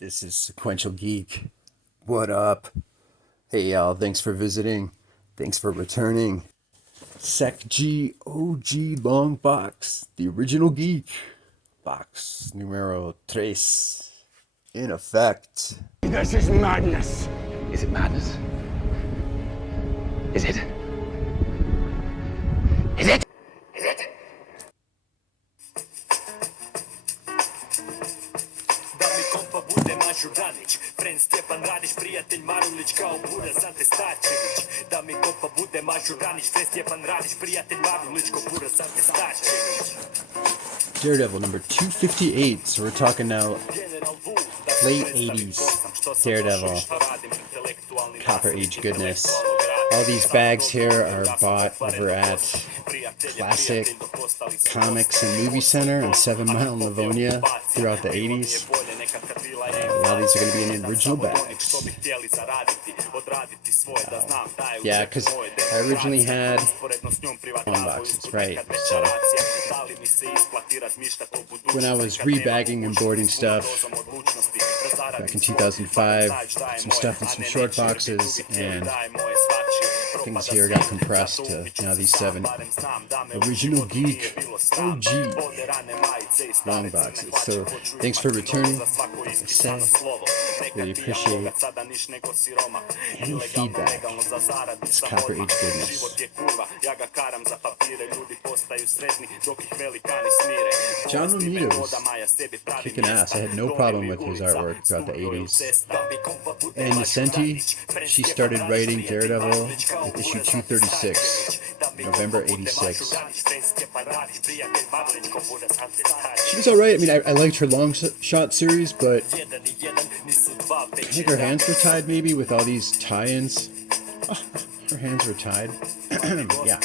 This is Sequential Geek. What up? Hey y'all, thanks for visiting. Thanks for returning. Sec G OG long box. The original geek. Box numero tres. In effect. This is madness. Is it madness? Is it? Is it? Is it? Žuranić, friend Stjepan Radić, prijatelj Marulić kao Buraz Ante Starčević. Da mi kompa bude Mažuranić, friend Stjepan Radić, prijatelj Marulić kao Buraz Ante Starčević. Daredevil number 258, so we're talking now late 80s Daredevil, Copper Age goodness. All these bags here are bought over at Classic Comics and Movie Center in 7 Mile, Livonia throughout the 80s. A lot of these are going to be in the original bags. Yeah, because I originally had one boxes, right? So when I was rebagging and boarding stuff back in 2005, some stuff in some short boxes, and things here got compressed to now these 7 original geek OG long boxes. So thanks for returning. Really appreciate any feedback. It's Copper Age goodness. John Romita was kicking ass. I had no problem with his artwork throughout the 80s. And Nicenti, she started writing Daredevil at issue 236, November 86. She was alright. I mean, I liked her long shot series, but I think her hands were tied maybe with all these tie-ins. Oh, her hands were tied. Yeah.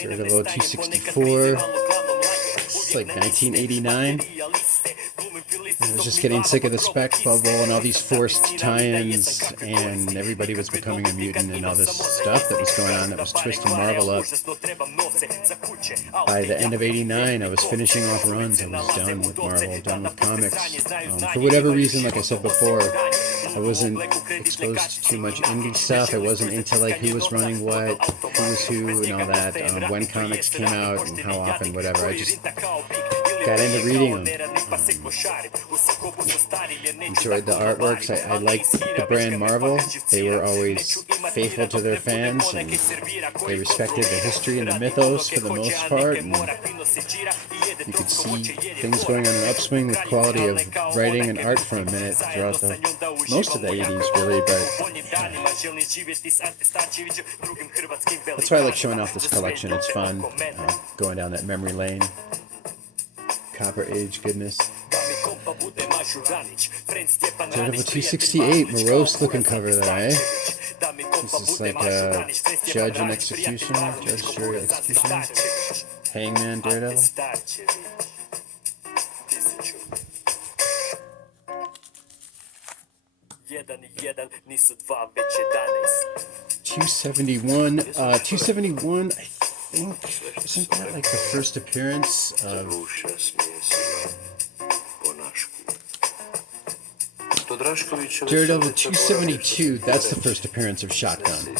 Daredevil 264. It's like 1989. I was just getting sick of the spec bubble and all these forced tie-ins, and everybody was becoming a mutant and all this stuff that was going on that was twisting Marvel up. By the end of '89, I was finishing off runs. I was done with Marvel, done with comics. For whatever reason, like I said before, I wasn't exposed to too much indie stuff. I wasn't into like who was running what, who was who, and all that. When comics came out and how often, whatever. I just got into reading them. Enjoyed the artworks. I liked the brand Marvel. They were always faithful to their fans, and they respected the history and the mythos for the most part. And you could see things going on an upswing with quality of writing and art for a minute throughout most of the 80s, really. But that's why I like showing off this collection. It's fun, going down that memory lane. Copper Age goodness. Daredevil 268, morose looking cover there, eh? This is like a Judge and Executioner, Judge, Jury, Executioner. Hangman, Daredevil. $271. $271. I think, isn't that like the first appearance of Daredevil 272? That's the first appearance of Shotgun.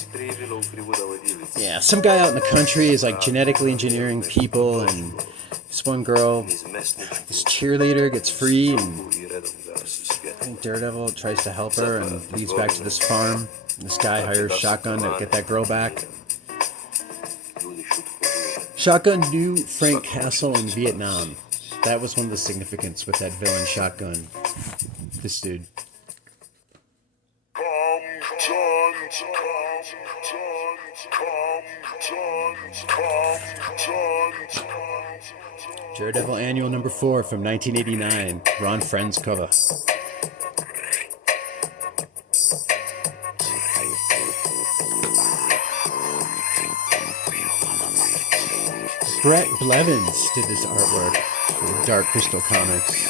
Yeah, some guy out in the country is like genetically engineering people, and this one girl, this cheerleader, gets free, and I think Daredevil tries to help her and leads back to this farm. This guy hires Shotgun to get that girl back. Shotgun knew Frank Castle in Vietnam. That was one of the significance with that villain Shotgun. This dude. Daredevil Annual number 4 from 1989. Ron Friends cover. Brett Blevins did this artwork for Dark Crystal Comics.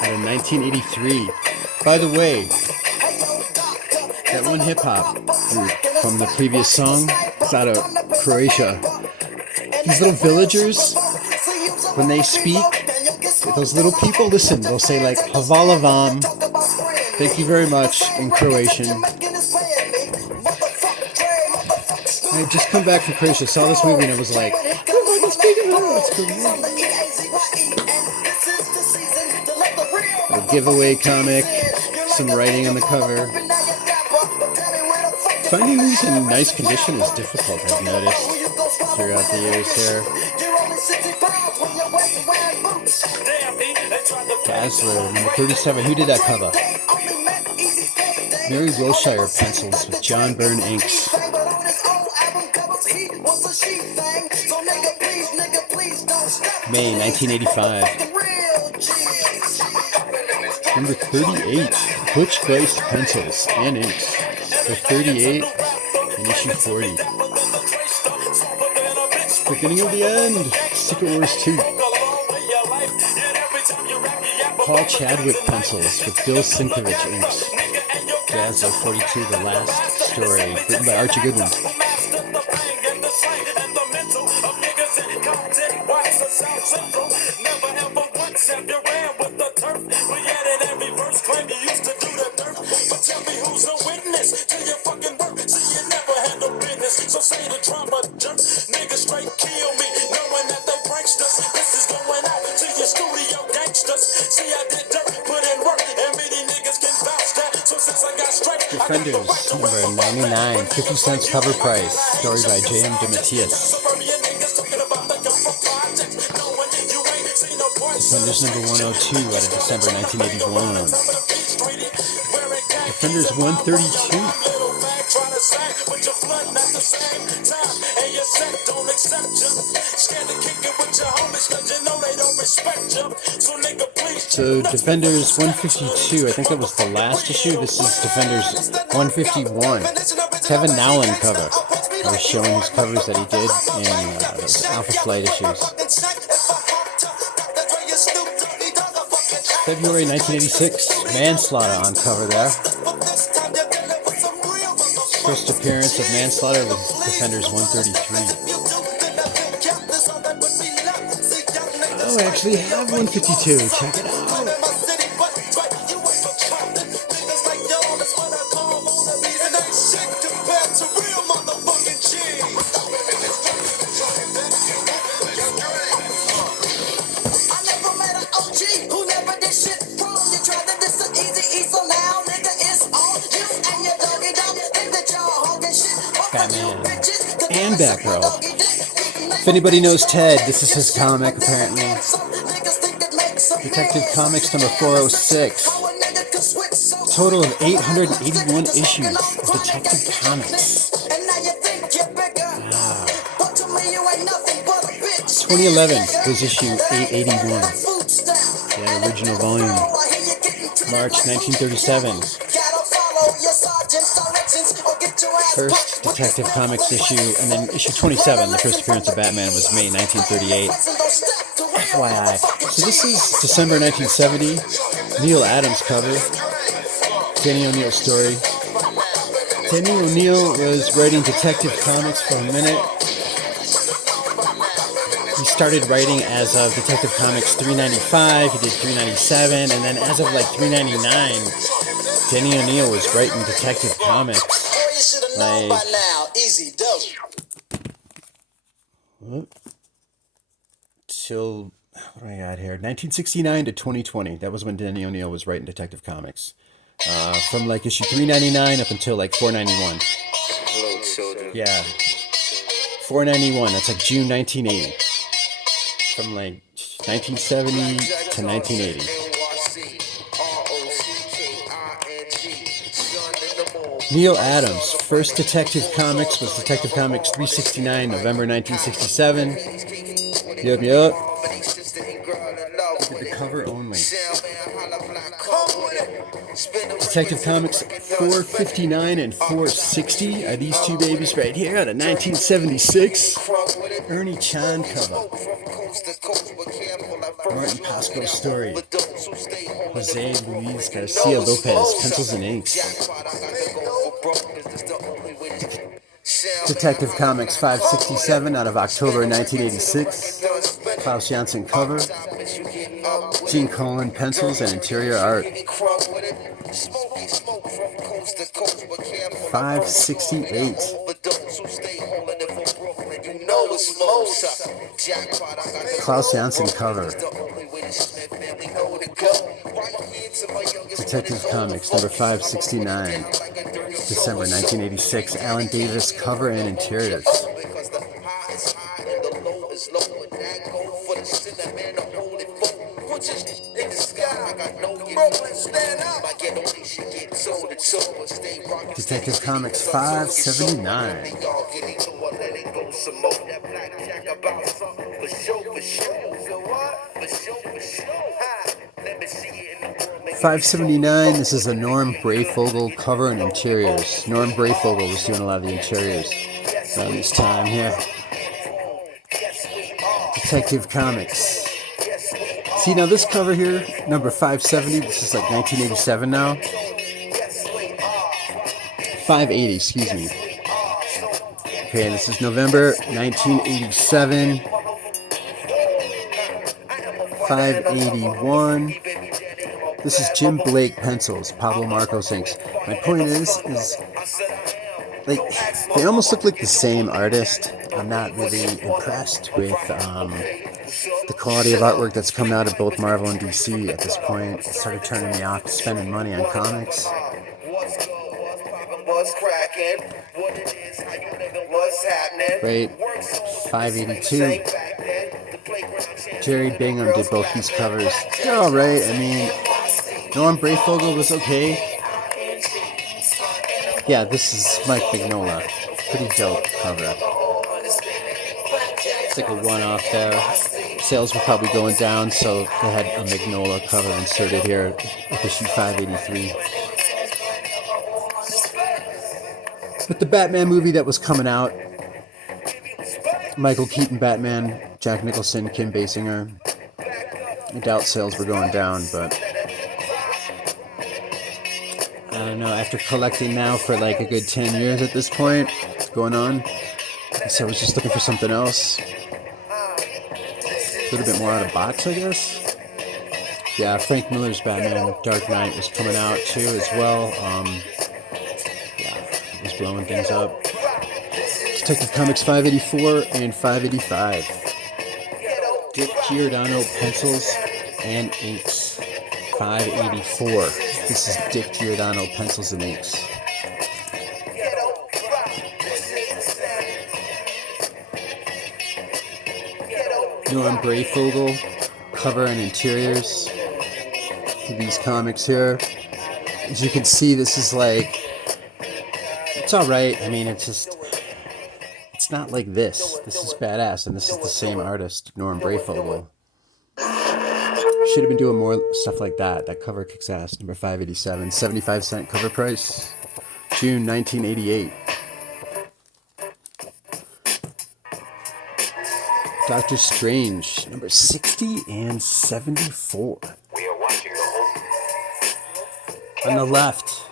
Out of 1983. By the way, that one hip-hop group from the previous song is out of Croatia. These little villagers, when they speak, those little people, listen, they'll say like Hvala vam, thank you very much, in Croatian. I had just come back from Croatia, saw this movie, and I was like, a giveaway comic, some writing on the cover. Finding these in nice condition is difficult, I've noticed, throughout the years here. Dazzler, number 37. Who did that cover? Mary Wilshire pencils with John Byrne inks. May 1985. Number 38. Butch Grace pencils and inks for 38 and issue 40. Beginning of the end. Secret Wars 2. Paul Chadwick pencils with Bill Sienkiewicz inks. Dazzler 42, the last story, written by Archie Goodwin. So say the drama jerk, niggas straight kill me, knowing that they pranksters. This is going out to your studio gangsters. See, I did dirt, put in work, and many niggas can vouch that. So since I got straight, Defenders, number 99, 50 cents cover price. Story by J.M. DeMatteis. Defenders number 102 out of December 1981. Defenders 132. So Defenders 152, I think that was the last issue. This is Defenders 151. Kevin Nowlan cover. I was showing his covers that he did in those Alpha Flight issues. February 1986, Manslaughter on cover there. First appearance of Manslaughter was Defenders 133. Oh, I actually have 152. Check it out. Batman and Batgirl. If anybody knows Ted, this is his comic apparently. Detective Comics number 406. Total of 881 issues of Detective Comics. Wow. 2011 was issue 881. The original volume. March 1937. First Detective Comics issue, and then issue 27, the first appearance of Batman, was May 1938. FYI. So this is December 1970. Neil Adams cover. Danny O'Neil story. Danny O'Neil was writing Detective Comics for a minute. He started writing as of Detective Comics 395, he did 397, and then as of like 399, Danny O'Neil was writing Detective Comics. Like, till, what do I got here? 1969 to 2020. That was when Danny O'Neil was writing Detective Comics. From like issue 399 up until like 491. Hello, children. Yeah. 491. That's like June 1980. From like 1970 to 1980. Neil Adams' first Detective Comics was Detective Comics 369, November 1967. Yup. Look at the cover only. Detective Comics 459 and 460 are these two babies right here out of 1976. Ernie Chan cover. Martin Pasco's story. Jose Luis Garcia Lopez, pencils and inks. Detective Comics 567 out of October 1986. Klaus Janson cover. Gene Colan pencils and interior art. 568. Klaus Janson cover. Detective Comics number 569. December 1986. Alan Davis cover and interiors. Detective Comics 579. 579. This is a Norm Brayfogle cover and interiors. Norm Brayfogle was doing a lot of the interiors around this time here. Detective Comics. See, now this cover here, number 570, this is like 1987 now. 580, excuse me. Okay, this is November 1987. 581. This is Jim Blake pencils, Pablo Marcos inks. My point is like, they almost look like the same artist. I'm not really impressed with the quality of artwork that's coming out of both Marvel and DC at this point. It started turning me off to spending money on comics. Right, 582. Jerry Bingham did both these covers. They're alright. I mean, Norm Brayfogle was okay. Yeah, this is Mike Mignola. Pretty dope cover. It's like a one-off there. Sales were probably going down, so they had a Mignola cover inserted here with issue 583. With the Batman movie that was coming out, Michael Keaton Batman, Jack Nicholson, Kim Basinger. I doubt sales were going down, but I don't know. After collecting now for like a good 10 years at this point, what's going on? So I was just looking for something else. A little bit more out of box, I guess. Yeah, Frank Miller's Batman Dark Knight was coming out too as well. Yeah, it was blowing things up. Detective Comics 584 and 585. Dick Giordano pencils and inks. 584. This is Dick Giordano pencils and inks. Norm Brayfogle cover and interiors for these comics here. As you can see, this is like, it's alright. I mean, it's not like this. This is badass, and this is the same artist, Norm Brayfogle. Should have been doing more stuff like that. That cover kicks ass. Number 587, 75-cent cover price, June 1988. Doctor Strange, number 60 and 74. On the left,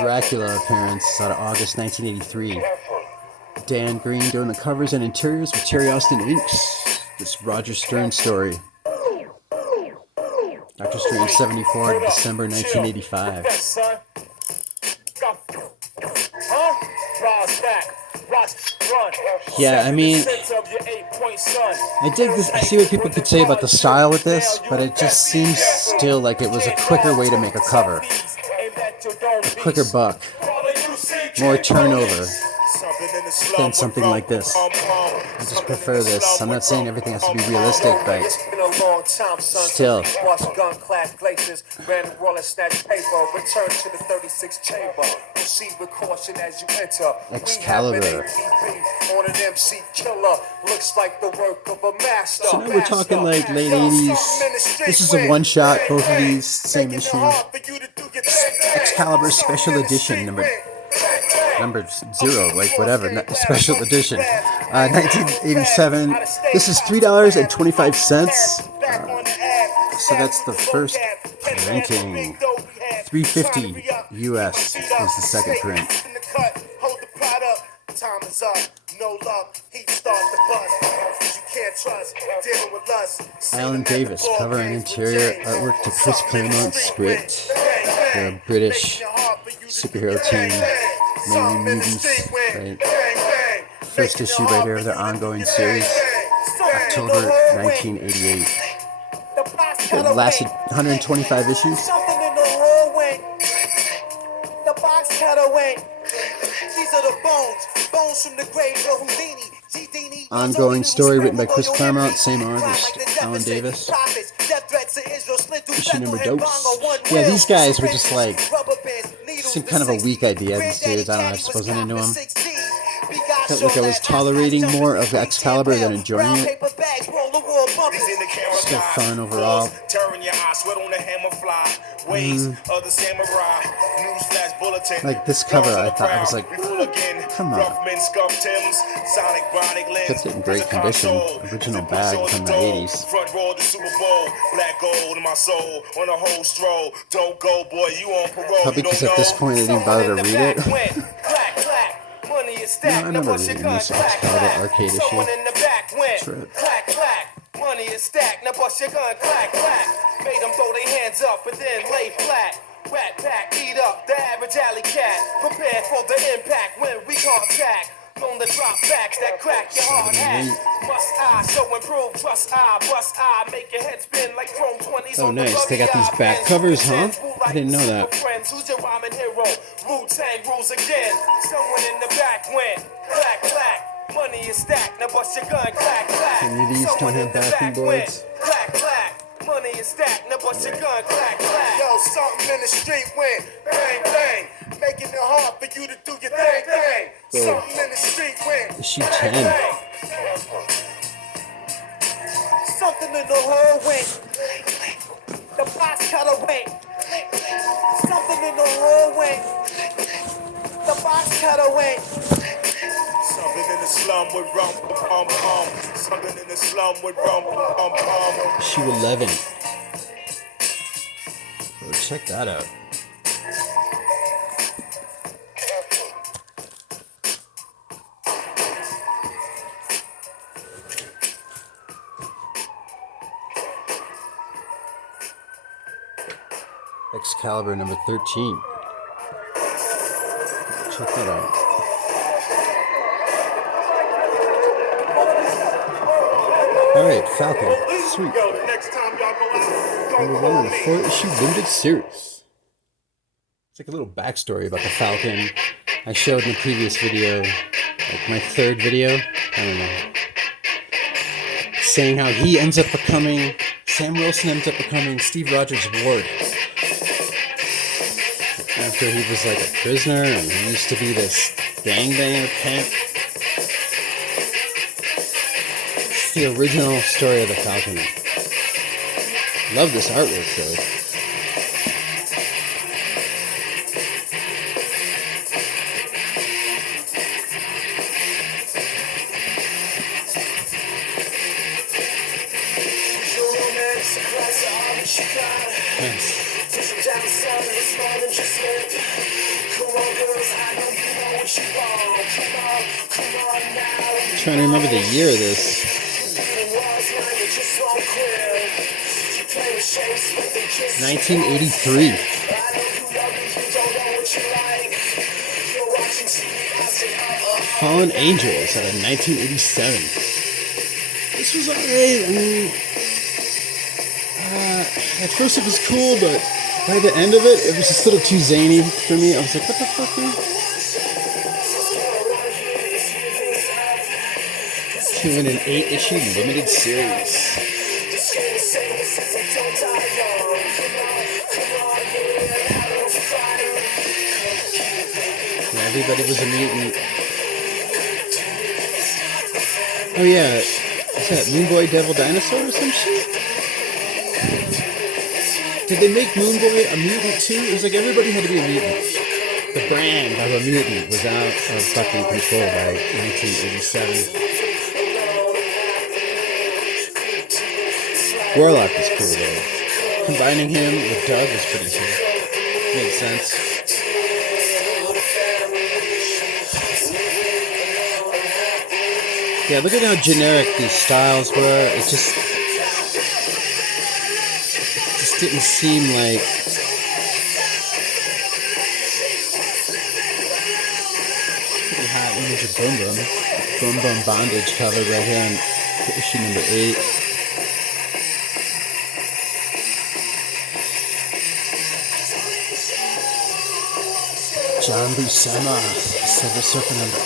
Dracula appearance out of August 1983. Dan Green doing the covers and interiors with Terry Austin inks. This Roger Stern story. Doctor Strange 74 to December 1985. Yeah, I mean, I dig this. I see what people could say about the style with this, but it just seems still like it was a quicker way to make a cover. A quicker buck. More turnover than something like this. I just prefer this. I'm not saying everything has to be realistic, but still. Excalibur. So now we're talking like late 80s. This is a one-shot, both of these, same issue. Excalibur Special Edition, number 0, like whatever, special edition. 1987. This is $3.25. So that's the first printing. $3.50 US is the second print. Alan Davis, cover and interior artwork to Chris Claremont's script. They're a British superhero team, mainly movies, right? First issue right here of their ongoing series, October 1988. It lasted 125 issues. The box cutter went. These are the bones from the grave of Houdini. Ongoing story written by Chris Claremont, same artist, Alan Davis. Issue number dose. Yeah, these guys were just like some kind of a weak idea. These series, I don't know. I suppose I didn't know them. Felt like I was tolerating more of Excalibur than enjoying it. Still fun overall. Like this cover, I thought I was like, come on. Kept it in great condition. Original bag from the 80s. Probably because at this point I didn't bother to read it. No, I remember reading this Excalibur arcade issue. Trip. Money is stacked, now bust your gun, clack, clack. Made them throw their hands up and then lay flat. Rat pack, eat up the average alley cat. Prepare for the impact when we contact. On the drop backs that crack your hard hat. Must I so improve, trust I, bust I, make your head spin like chrome 20s. Oh, nice. They got these back covers, huh? I didn't know that. Friends, who's your rhyming hero? Wu-Tang rules again. Someone in the back went clack, clack. Money is stacked, now bust your gun, clack, clack. Any of these don't have backing boards? Clack, clack. Money is stacked, now bust your gun, clack, clack. Yo, something in the street went bang, bang. Making it hard for you to do your thing, thing. Something in the street went Issue bang, 10. bang. Something in the hole went. The box cutter went. Something in the hole went. The box cutter went. Something in the slum with rum, pum, pum. Something in the slum with rum, pum, pum. Issue 11. Oh, check that out. Excalibur number 13. Check that out. Alright, Falcon. Sweet. Number 1 in the 4-issue limited series. It's like a little backstory about the Falcon I showed in the previous video, like my third video. I don't know. Saying how he ends up becoming, Sam Wilson ends up becoming Steve Rogers' ward. After he was like a prisoner and he used to be this gangbanger pimp. It's the original story of the Falcon. Love this artwork though. Nice. I'm trying to remember the year of this. 1983. Fallen Angels out of 1987. This was alright. I mean, at first it was cool, but by the end of it, it was just a little too zany for me. I was like, what the fuck, man? 208-issue limited series. Yeah, everybody was a mutant. Oh yeah, is that Moon Boy Devil Dinosaur or some shit? Did they make Moon Boy a mutant too? It was like everybody had to be a mutant. The brand of a mutant was out of fucking control by 1987. Warlock was cool though. Combining him with Doug was pretty cool. Made sense. Yeah, look at how generic these styles were. It just didn't seem like... Pretty hot image of Boom Boom. Boom Boom Bondage cover right here in issue number 8. John Buscema, Silver Surfer number 8.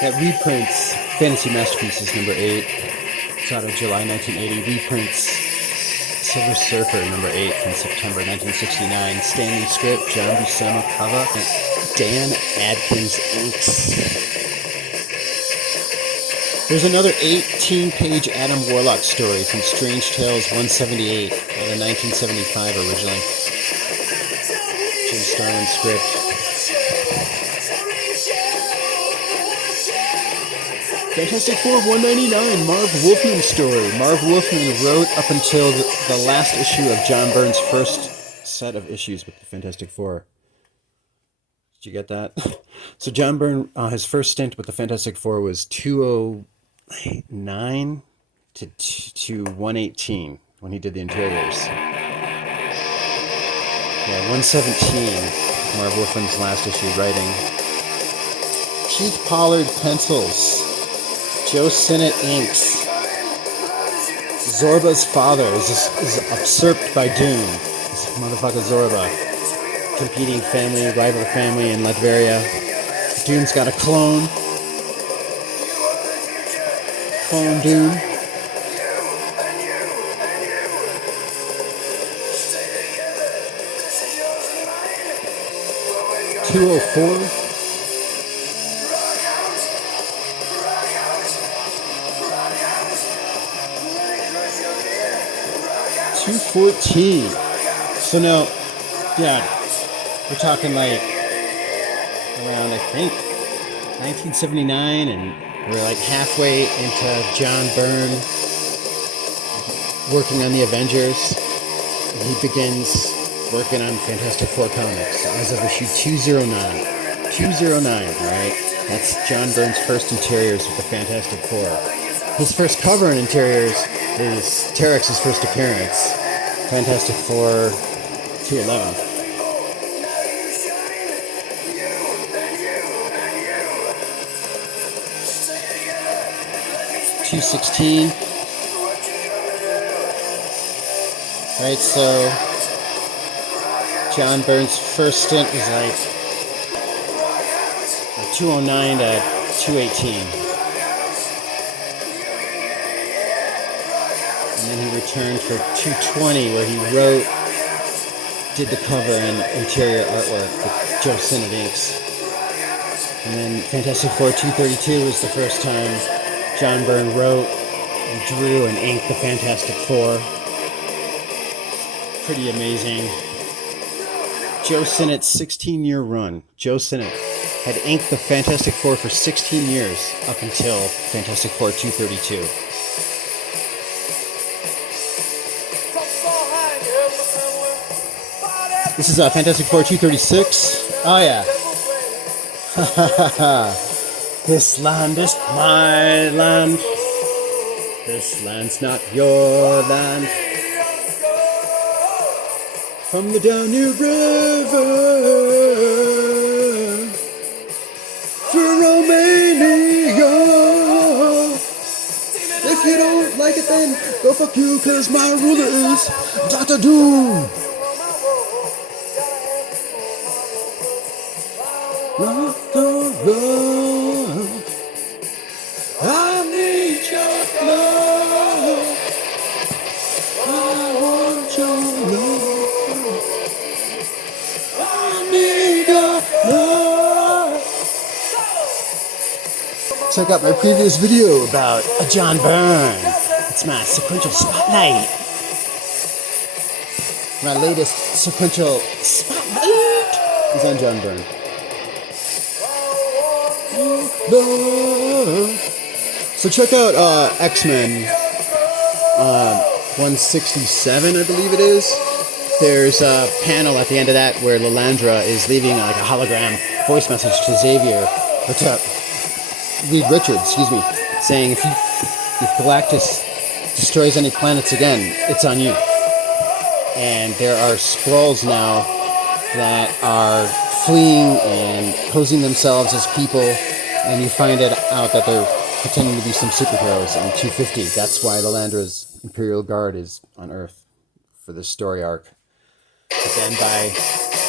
That reprints Fantasy Masterpieces number 8. It's out of July 1980. Reprints Silver Surfer number 8 from September 1969. Standing script, John Buscema cover, Dan Adkins inks. There's another 18-page Adam Warlock story from Strange Tales 178 out of 1975 originally. Jim Starlin script. Fantastic Four 199, Marv Wolfman story. Marv Wolfman wrote up until the last issue of John Byrne's first set of issues with the Fantastic Four. Did you get that? So John Byrne, his first stint with the Fantastic Four was 209 to 118 when he did the interiors. Yeah, 117, Marv Wolfman's last issue writing. Keith Pollard pencils. Joe Sinnott inks. Zorba's father is usurped by Doom. This motherfucker Zorba. Competing family, rival family in Latveria. Doom's got a clone. Clone Doom. .204. .214. So now, yeah, we're talking like around, I think, 1979, and we're like halfway into John Byrne working on the Avengers. And he begins working on Fantastic Four comics as of issue 209. 209, alright? That's John Byrne's first interiors with the Fantastic Four. His first cover in interiors is Terex's first appearance, Fantastic Four 211. .216. Right, so John Byrne's first stint was like 209 to 218. And then he returned for 220, where he did the cover and interior artwork with Joe Sinnott inks. And then Fantastic Four 232 was the first time John Byrne wrote and drew and inked the Fantastic Four. Pretty amazing. Joe Sinnott's 16-year run. Joe Sinnott had inked the Fantastic Four for 16 years up until Fantastic Four 232. This is Fantastic Four 236. Oh yeah. Ha ha ha ha. This land is my land. This land's not your land. From the Danube River to Romania. If you don't like it, then go fuck you, cause my ruler is Dr. Doom. Not the love. I need your love. I want your love. I need your love. Check out my previous video about John Byrne. It's my sequential spotlight. My latest sequential spotlight is on John Byrne. So check out X-Men 167, I believe it is. There's a panel at the end of that where Lilandra is leaving like a hologram voice message to Xavier. What's up? Reed Richards, excuse me, saying if Galactus destroys any planets again, it's on you. And there are Skrulls now that are fleeing and posing themselves as people, and you find it out that they're pretending to be some superheroes in 250. That's why the Landra's Imperial Guard is on Earth for this story arc. But then by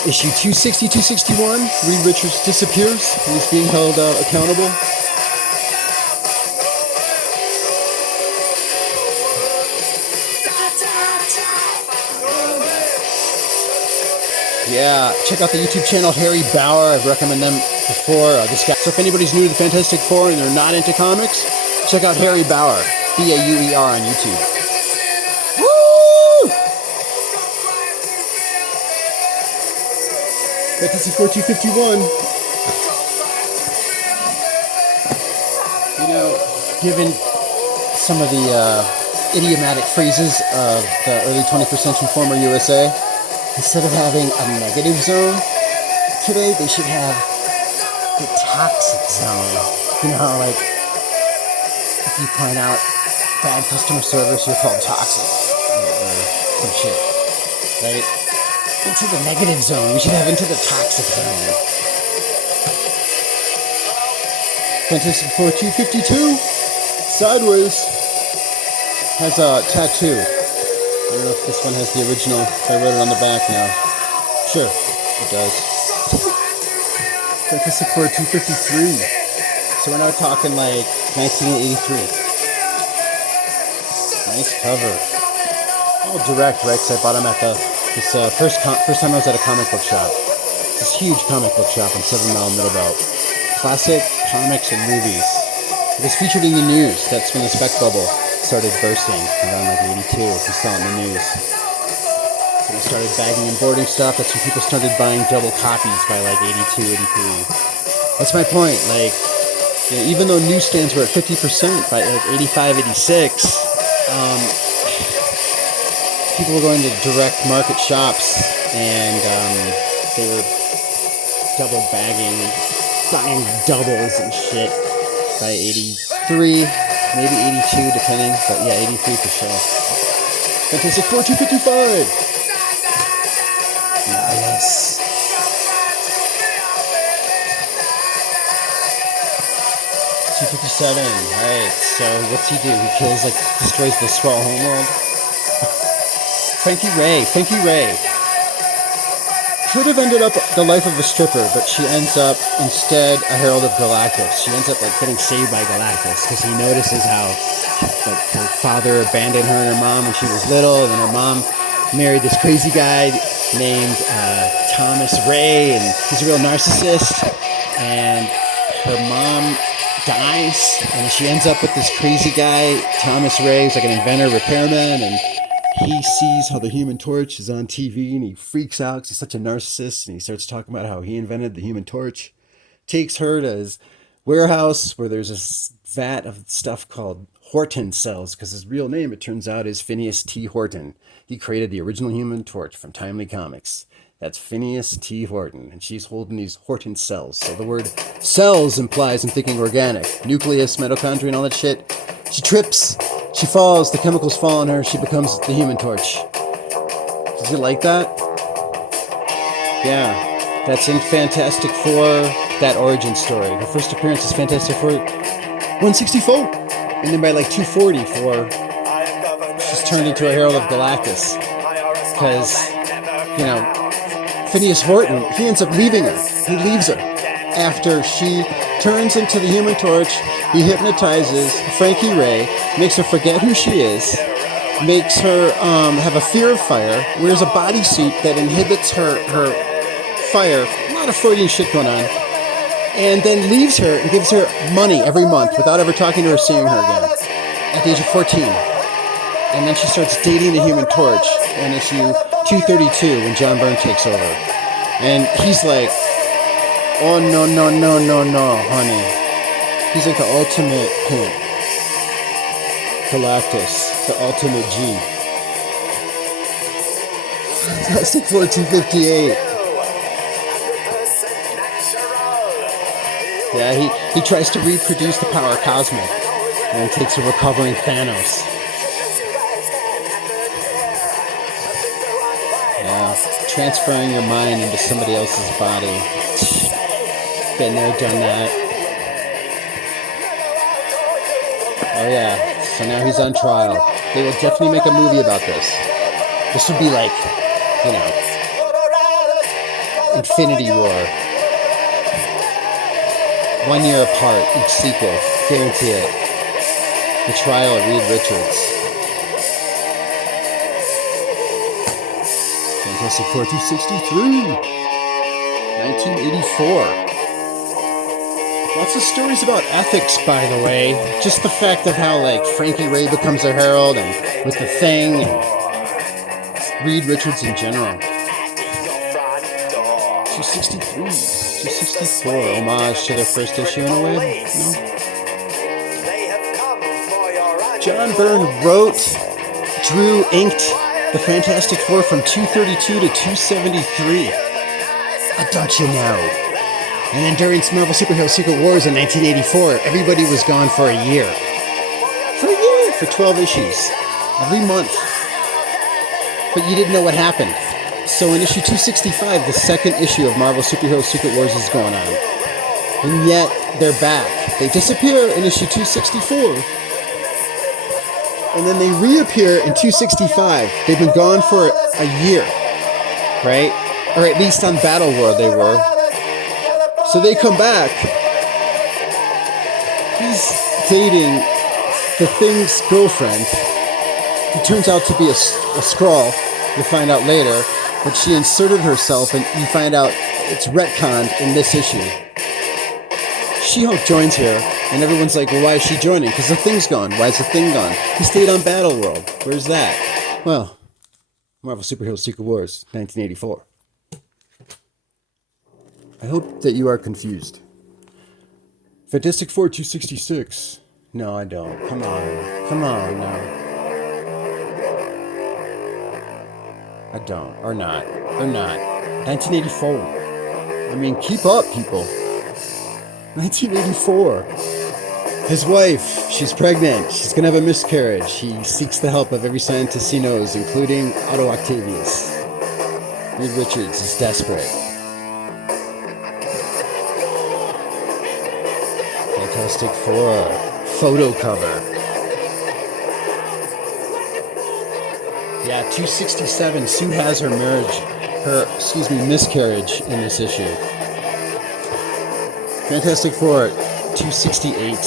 issue 260, 261, Reed Richards disappears and is being held accountable. Yeah, check out the YouTube channel Harry Bauer. I've recommended them before. This guy. So if anybody's new to the Fantastic Four and they're not into comics, check out Harry Bauer, B-A-U-E-R on YouTube. Woo! Fantastic Four 251. You know, given some of the idiomatic phrases of the early 21st century former USA, instead of having a negative zone today, they should have the toxic zone. You know how, like, if you point out bad customer service, you're called toxic or some shit, right? Into the negative zone. We should have into the toxic zone. Fantastic Four 252, Sideways, has a tattoo. I don't know if this one has the original, if I wrote it on the back now. Sure, it does. Fantastic Four 253. So we're now talking like 1983. Nice cover. All direct, right? Because I bought them at this first time I was at a comic book shop. This huge comic book shop on 7 Mile Middlebelt. Classic comics and movies. It was featured in the news. That's when the spec bubble started bursting around like 82, if you saw it in the news. So we started bagging and boarding stuff. That's when people started buying double copies by like 82, 83. That's my point. Like, you know, even though newsstands were at 50% by like 85, 86, people were going to direct market shops and they were double bagging, buying doubles and shit by 83. Maybe 82, depending, but yeah, 83 for sure. Fantastic Four 255. Nice. $257. Alright, so what's he do? He kills, like, destroys the Skrull homeworld. Frankie Ray. Could have ended up the life of a stripper, but she ends up instead a herald of Galactus. She ends up like getting saved by Galactus because he notices how like her father abandoned her and her mom when she was little, and then her mom married this crazy guy named Thomas Ray, and he's a real narcissist. And her mom dies, and she ends up with this crazy guy, Thomas Ray, who's like an inventor, repairman, and he sees how the Human Torch is on TV and he freaks out because he's such a narcissist, and he starts talking about how he invented the Human Torch. Takes her to his warehouse where there's this vat of stuff called Horton cells, because his real name, it turns out, is Phineas T. Horton. He created the original Human Torch from Timely Comics. That's Phineas T. Horton, and she's holding these Horton cells. So the word cells implies I'm thinking organic. Nucleus, mitochondria, and all that shit. She trips. She falls, the chemicals fall on her, she becomes the Human Torch. Did you like that? Yeah, that's in Fantastic Four, that origin story. Her first appearance is Fantastic Four 164. And then by like 244, she's turned into a herald of Galactus. Because, you know, Phineas Horton, he ends up leaving her. He leaves her. After she turns into the Human Torch, he hypnotizes Frankie Ray, makes her forget who she is, makes her have a fear of fire, wears a bodysuit that inhibits her fire, a lot of Freudian shit going on, and then leaves her and gives her money every month without ever talking to her or seeing her again at the age of 14. And then she starts dating the Human Torch in issue 232 when John Byrne takes over. And he's like, oh no, honey. He's like the ultimate pimp. Galactus, the ultimate G. Fantastic Four 258. Yeah, he tries to reproduce the power cosmic and takes a recovering Thanos. Yeah, transferring your mind into somebody else's body. Been there, done that. Oh yeah, so now he's on trial. They will definitely make a movie about this. This would be like, you know, Infinity War. 1 year apart, each sequel. Guarantee it. The trial of Reed Richards. Fantastic Four 263. 1984. Lots of stories about ethics, by the way. Just the fact of how, like, Frankie Ray becomes a herald, and with the Thing, and Reed Richards in general. 263. 264. Homage to their first issue in a way? No? John Byrne wrote, drew, inked the Fantastic Four from 232 to 273. Don't you know? And then during Marvel Superhero Secret Wars in 1984, everybody was gone for a year. For 12 issues. Every month. But you didn't know what happened. So in issue 265, the second issue of Marvel Superhero Secret Wars is going on. And yet, they're back. They disappear in issue 264. And then they reappear in 265. They've been gone for a year. Right? Or at least on Battle World they were. So they come back. He's dating the Thing's girlfriend. Who turns out to be a Skrull. You'll find out later. But she inserted herself, and you find out it's retconned in this issue. She-Hulk joins here, and everyone's like, well, why is she joining? Because the Thing's gone. Why is the Thing gone? He stayed on Battle World. Where's that? Well, Marvel Superhero Secret Wars, 1984. I hope that you are confused. Fantastic Four 266. No, I don't. Come on. Come on, no. I don't. Or not. Or not. 1984. I mean, keep up, people. 1984. His wife, she's pregnant. She's going to have a miscarriage. He seeks the help of every scientist he knows, including Otto Octavius. Reed Richards is desperate. Fantastic Four. Photo cover. Yeah, 267. Sue has her miscarriage in this issue. Fantastic Four, 268.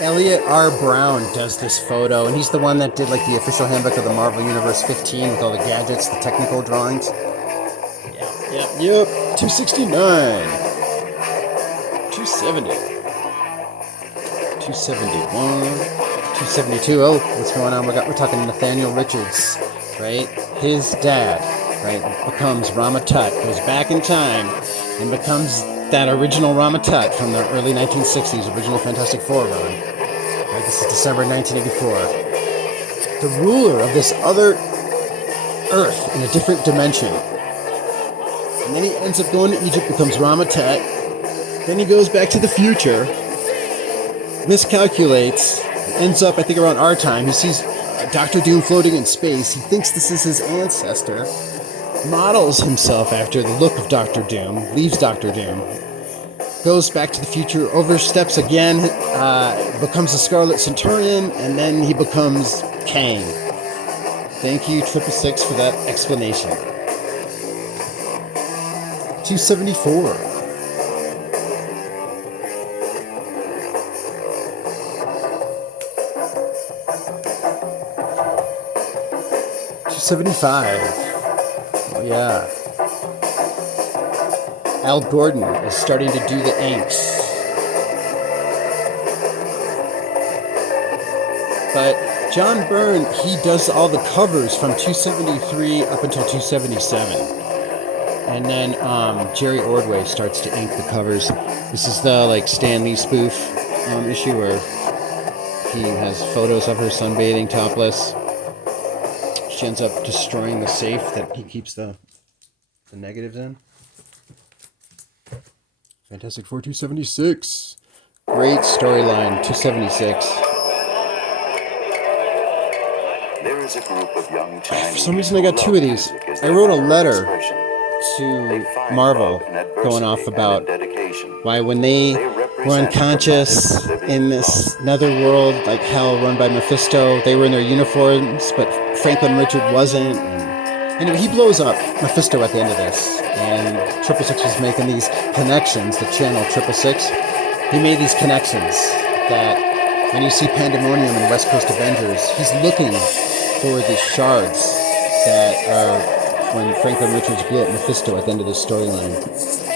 Elliot R. Brown does this photo, and he's the one that did like the official handbook of the Marvel Universe 15 with all the gadgets, the technical drawings. Yep. 269. 270. 271. 272. Oh, what's going on? We're talking Nathaniel Richards, right? His dad, right, becomes Rama Tut, goes back in time, and becomes that original Rama Tut from the early 1960s, original Fantastic Four run. Right, this is December 1984. The ruler of this other Earth in a different dimension. And then he ends up going to Egypt, becomes Rama Tut. Then he goes back to the future, miscalculates, ends up, I think, around our time. He sees Dr. Doom floating in space. He thinks this is his ancestor. Models himself after the look of Dr. Doom. Leaves Dr. Doom. Goes back to the future. Oversteps again. Becomes a Scarlet Centurion. And then he becomes Kang. Thank you, 666, for that explanation. 274. 275. Oh, yeah. Al Gordon is starting to do the inks. But John Byrne, he does all the covers from 273 up until 277. And then Jerry Ordway starts to ink the covers. This is the like Stan Lee spoof issue where he has photos of her sunbathing topless. She ends up destroying the safe that he keeps the negatives in. Fantastic Four 276. Great storyline, 276. There is a group of young Chinese. For some reason I got two of these. I wrote a letter to Marvel going off about why when they were unconscious in this netherworld like hell run by Mephisto, they were in their uniforms, but Franklin Richard wasn't. And anyway, he blows up Mephisto at the end of this, and 666 was making these connections, the channel 666. He made these connections that when you see Pandemonium in West Coast Avengers, he's looking for the shards that are when Franklin Richards blew up Mephisto at the end of this storyline.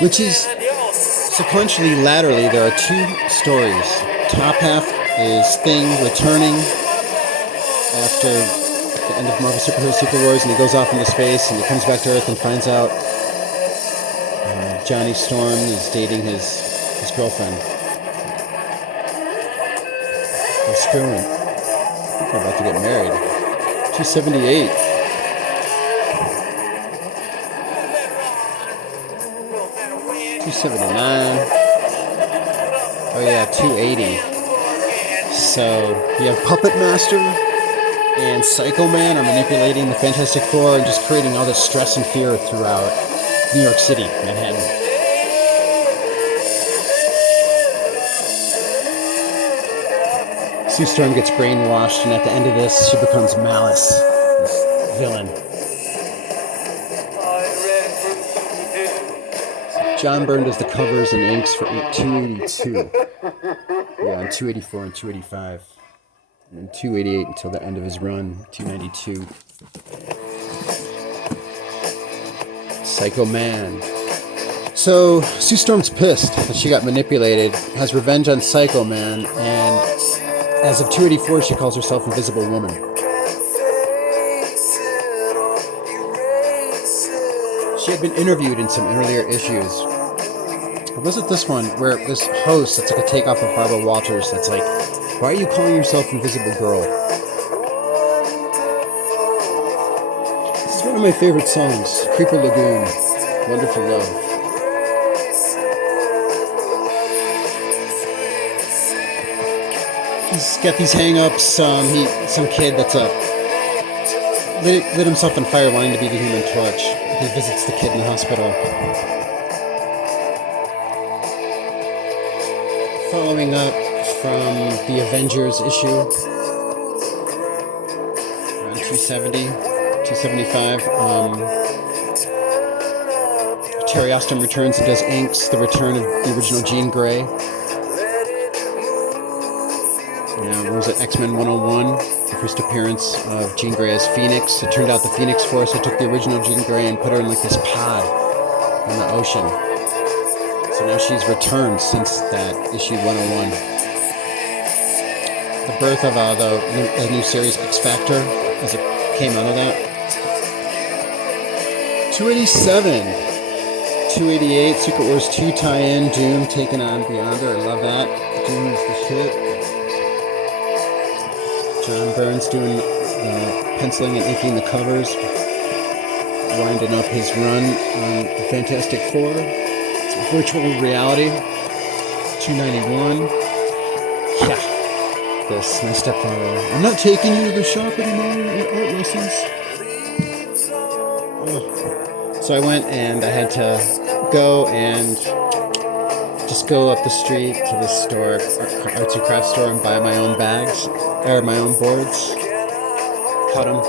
Which is, sequentially, laterally, there are two stories. Top half is Thing returning after the end of Marvel Superhero Secret Wars, and he goes off into space, and he comes back to Earth and finds out Johnny Storm is dating his girlfriend. They're screwing. I think they're about to get married. 278. 279. Oh yeah, 280. So you have Puppet Master and Psycho Man are manipulating the Fantastic Four and just creating all this stress and fear throughout New York City, Manhattan. Sue Storm gets brainwashed, and at the end of this, she becomes Malice, this villain. John Byrne does the covers and inks for 282. Yeah, and 284 and 285. And then 288 until the end of his run, 292. Psycho Man. So, Sue Storm's pissed that she got manipulated, has revenge on Psycho Man, and as of 284, she calls herself Invisible Woman. She had been interviewed in some earlier issues. Or was it this one where this host, that's like a takeoff of Barbara Walters, that's like, why are you calling yourself Invisible Girl? This is one of my favorite songs, Creeper Lagoon, Wonderful Love. He's got these hang-ups, some kid that's lit himself on fire wanting to be the Human Torch. He visits the kid in the hospital. Following up from the Avengers issue, around 270, 275, Terry Ostrom returns and does inks, the return of the original Jean Grey. What was it, X-Men 101, the first appearance of Jean Grey as Phoenix. It turned out the Phoenix Force had took the original Jean Grey and put her in like this pod in the ocean. So now she's returned since that issue 101. The birth of the new series X Factor as it came out of that. 287. 288, Secret Wars 2 tie-in, Doom taking on Beyonder. I love that. Doom is the shit. John Byrne's doing penciling and inking the covers, winding up his run on the Fantastic Four. Virtual Reality, 291. Yeah, this, my stepfather. I'm not taking you to the shop anymore at art lessons. Oh. So I went and I had to go and just go up the street to this store, arts and crafts store, and buy my own bags, or my own boards, cut them.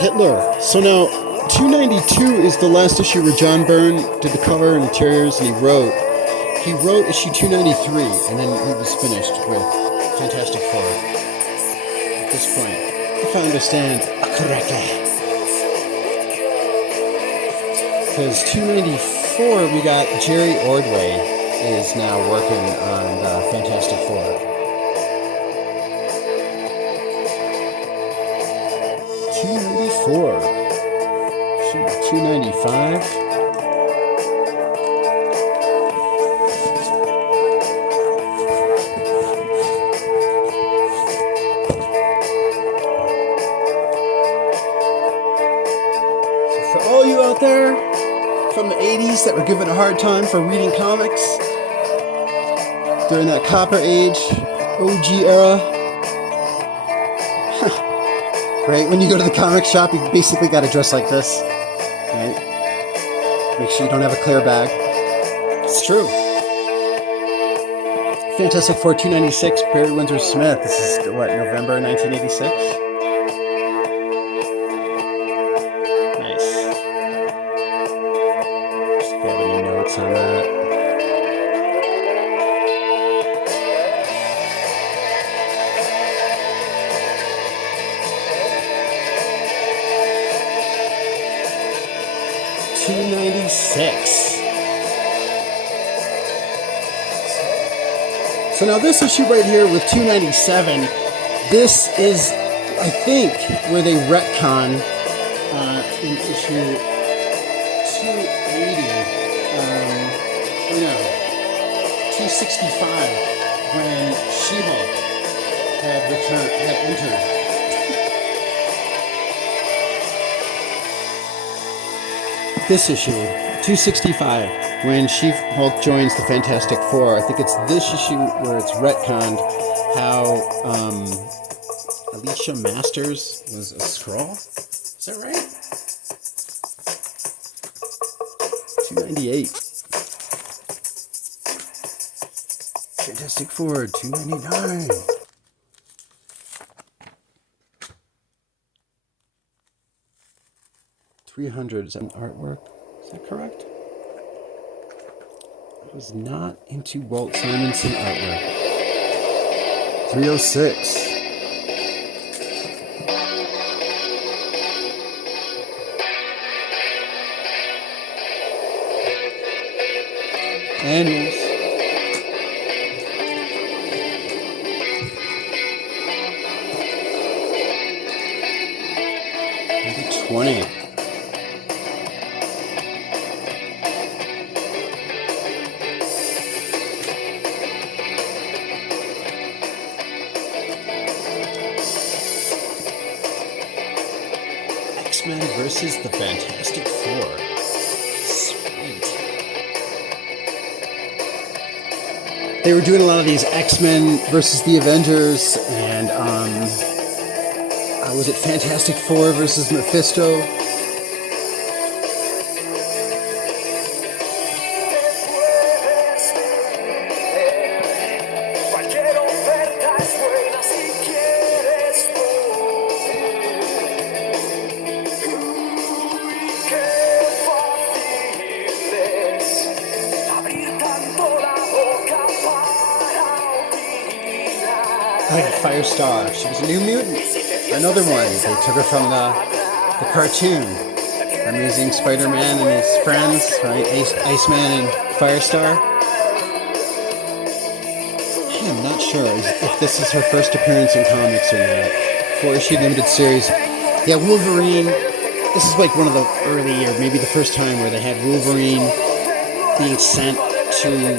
Hitler. So now, 292 is the last issue where John Byrne did the cover and interiors, and he wrote issue 293, and then he was finished with Fantastic Four. At this point, if I understand correctly. Because 294, we got Jerry Ordway is now working on the Fantastic Four. 294. 295. So for all you out there, from the 80s that were given a hard time for reading comics during that Copper Age, OG era. Right? When you go to the comic shop, you basically got to dress like this. Right? Make sure you don't have a clear bag. It's true. Fantastic Four 296, Barry Windsor Smith. This is what, November 1986? Nice. Just if you have any notes on that. So now this issue right here with 297, this is, I think, where they retcon in issue 280, no, 265, when She-Hulk had entered. This issue, 265, when She-Hulk joins the Fantastic Four. I think it's this issue where it's retconned how Alicia Masters was a Skrull. Is that right? 298. Fantastic Four, 299. $300 is an artwork. Is that correct? I was not into Walt Simonson artwork. 306. Annuals. Maybe 20. X-Men versus the Fantastic Four. Sweet. They were doing a lot of these X-Men versus the Avengers, and was it Fantastic Four versus Mephisto? Firestar. She was a New Mutant. Another one. They took her from the cartoon. Amazing Spider-Man and his friends, right? Iceman and Firestar. I'm not sure if this is her first appearance in comics or not. 4-issue limited series. Yeah, Wolverine. This is like one of the early, or maybe the first time where they had Wolverine being sent to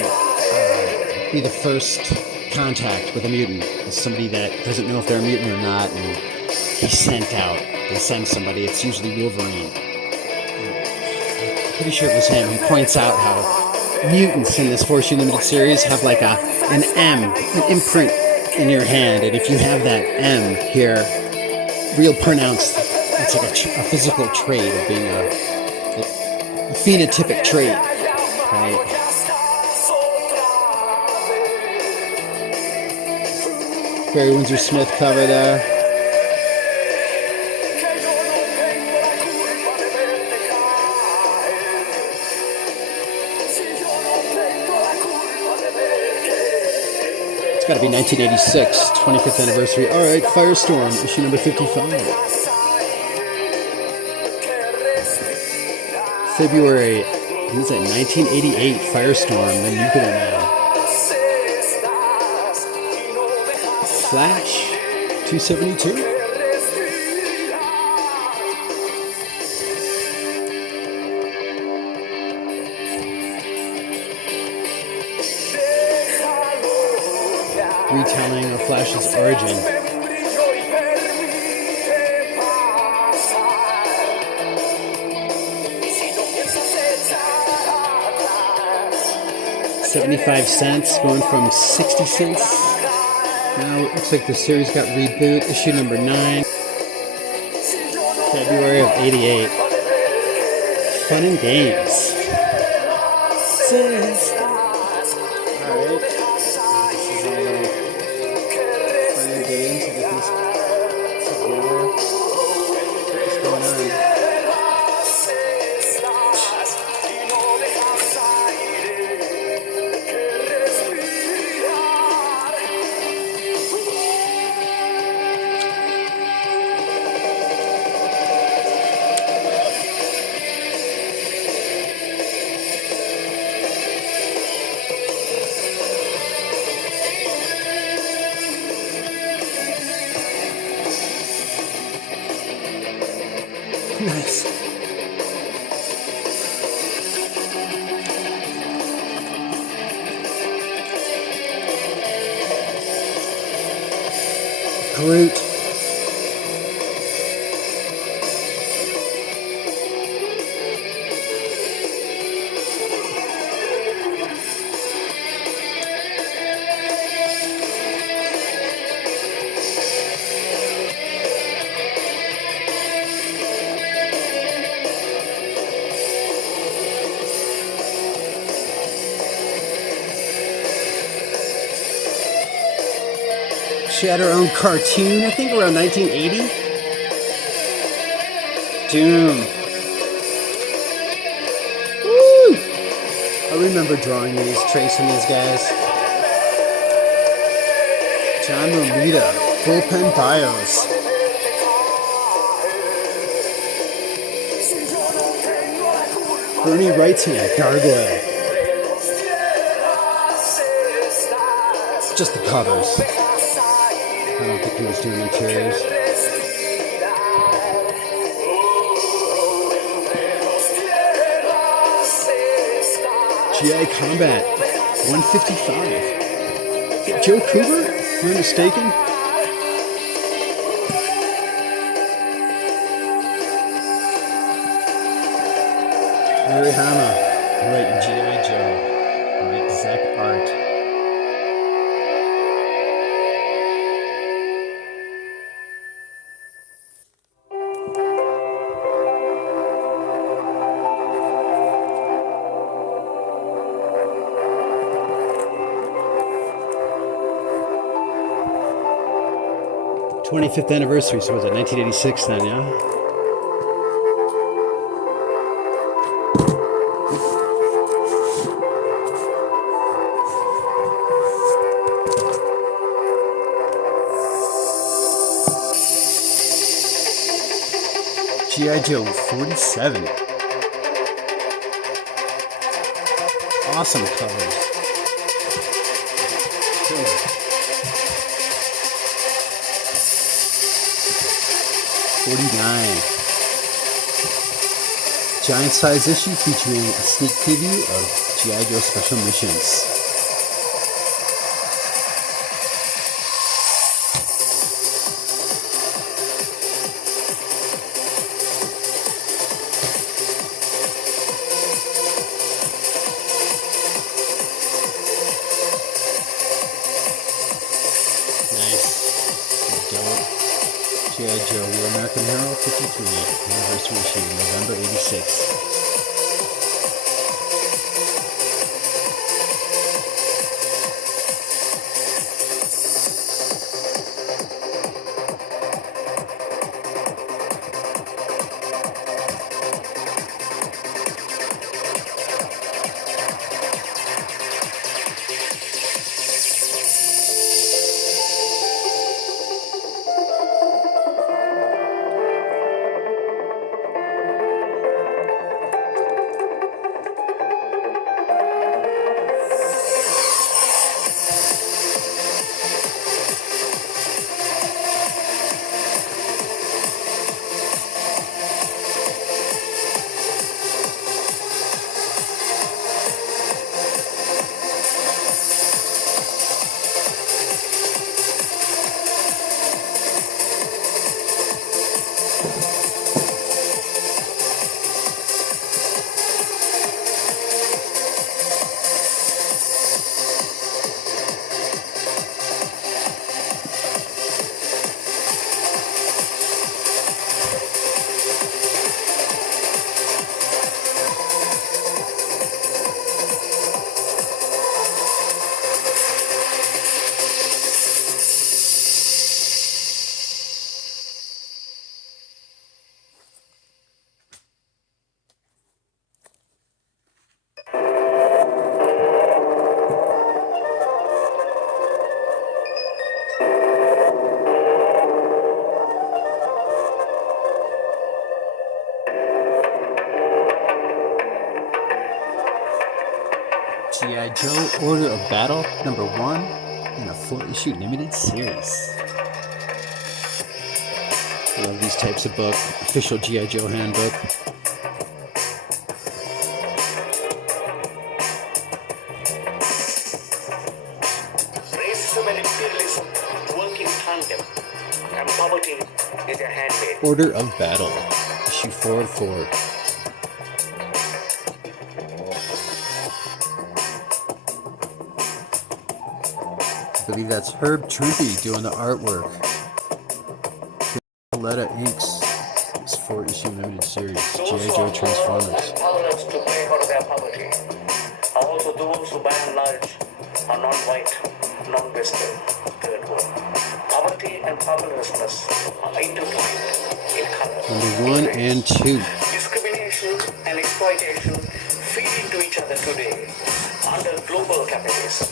be the first contact with a mutant. It's somebody that doesn't know if they're a mutant or not, and he's sent out. They send somebody. It's usually Wolverine. I'm pretty sure it was him. He points out how mutants in this 4-issue limited series have like an M, an imprint in your hand, and if you have that M here, real pronounced, it's like a physical trait of being a phenotypic trait, right? Barry Windsor Smith cover there. It's got to be 1986, 25th anniversary. All right, Firestorm, issue number 55. February, what is that, 1988, Firestorm, the Nuclear Man. Flash, 272. Retelling of Flash's origin. 75 cents, going from 60 cents. Now it looks like the series got reboot, issue number 9, February of '88. Fun and games. Alright. This is all the fun and games. I get these together. What's going on? Nice. Groot. She had her own cartoon, I think around 1980. Doom. Woo! I remember drawing these, tracing these guys. John Romita, Bullpen Bios. Bernie Wrightson, Gargoyle. Just the covers. I don't think he was doing interiors. GI Combat 155. Is it Joe Cooper? Am I mistaken? Harry Hama. Right, GI Joe. Right, Zach Art. '25th anniversary, so was it 1986 then, yeah? G.I. Joe 47. Awesome covers. Cool. 49. Giant size issue featuring a sneak preview of G.I. Joe Special Missions. Nice. Dope. G.I. Joe, Real American Hero 53, anniversary issue, November '86. Order of Battle #1 in a 4-issue limited series. I love these types of book. Official G.I. Joe handbook. Racism and imperialism work in tandem, and poverty is a handmaid. Order of Battle, issue 4 of 4. I believe that's Herb Trimpe doing the artwork. Violetta Inks. It's 4-issue limited series. G.I. Joe Transformers. Powerless to break out of their poverty are also those who, by and large, are non-white, non-Western, third world. Poverty and powerlessness are intertwined in color. Number 1 and 2. Discrimination and exploitation feed into each other today under global capitalism.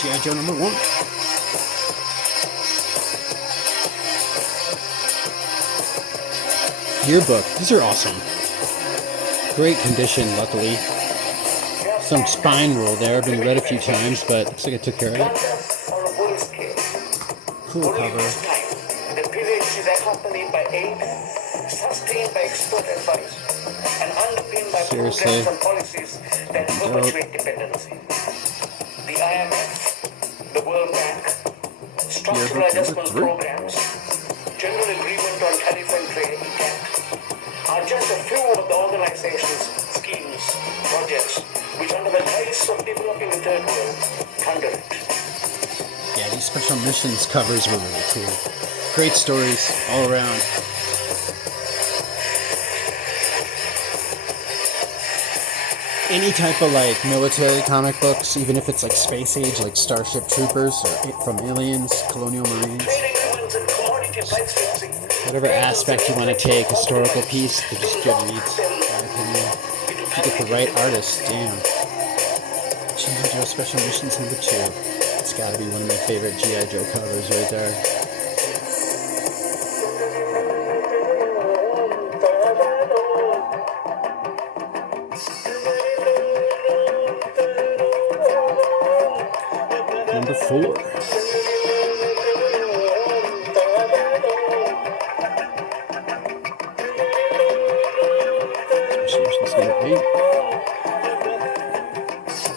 G.I. Joe #1. Yearbook. These are awesome. Great condition, luckily. Some spine roll there. Been read a few times, but looks like I took care of it. On a world scale, Cool only cover. this time, the period is accompanied by aid, sustained by expert advice, and underpinned by Seriously. programs and policies that perpetuate dependency. The IMF, the World Bank, structural Yearbook adjustment #3. programs, general agreement on tariff and trade, are just a few of the organizations, schemes, projects, which under the guise of developing the third world, thunder it. Yeah, these special missions covers were really cool. Great stories all around. Any type of like military comic books, even if it's like space age, like Starship Troopers or from Aliens, Colonial Marines, Trade agreements and commodity price fixing. whatever aspect you want to take, historical piece, they're just good reads, in my opinion. If you get the right artist, damn. G.I. Joe Special Missions #2. It's gotta be one of my favorite G.I. Joe covers right there. #4. Special Missions #8.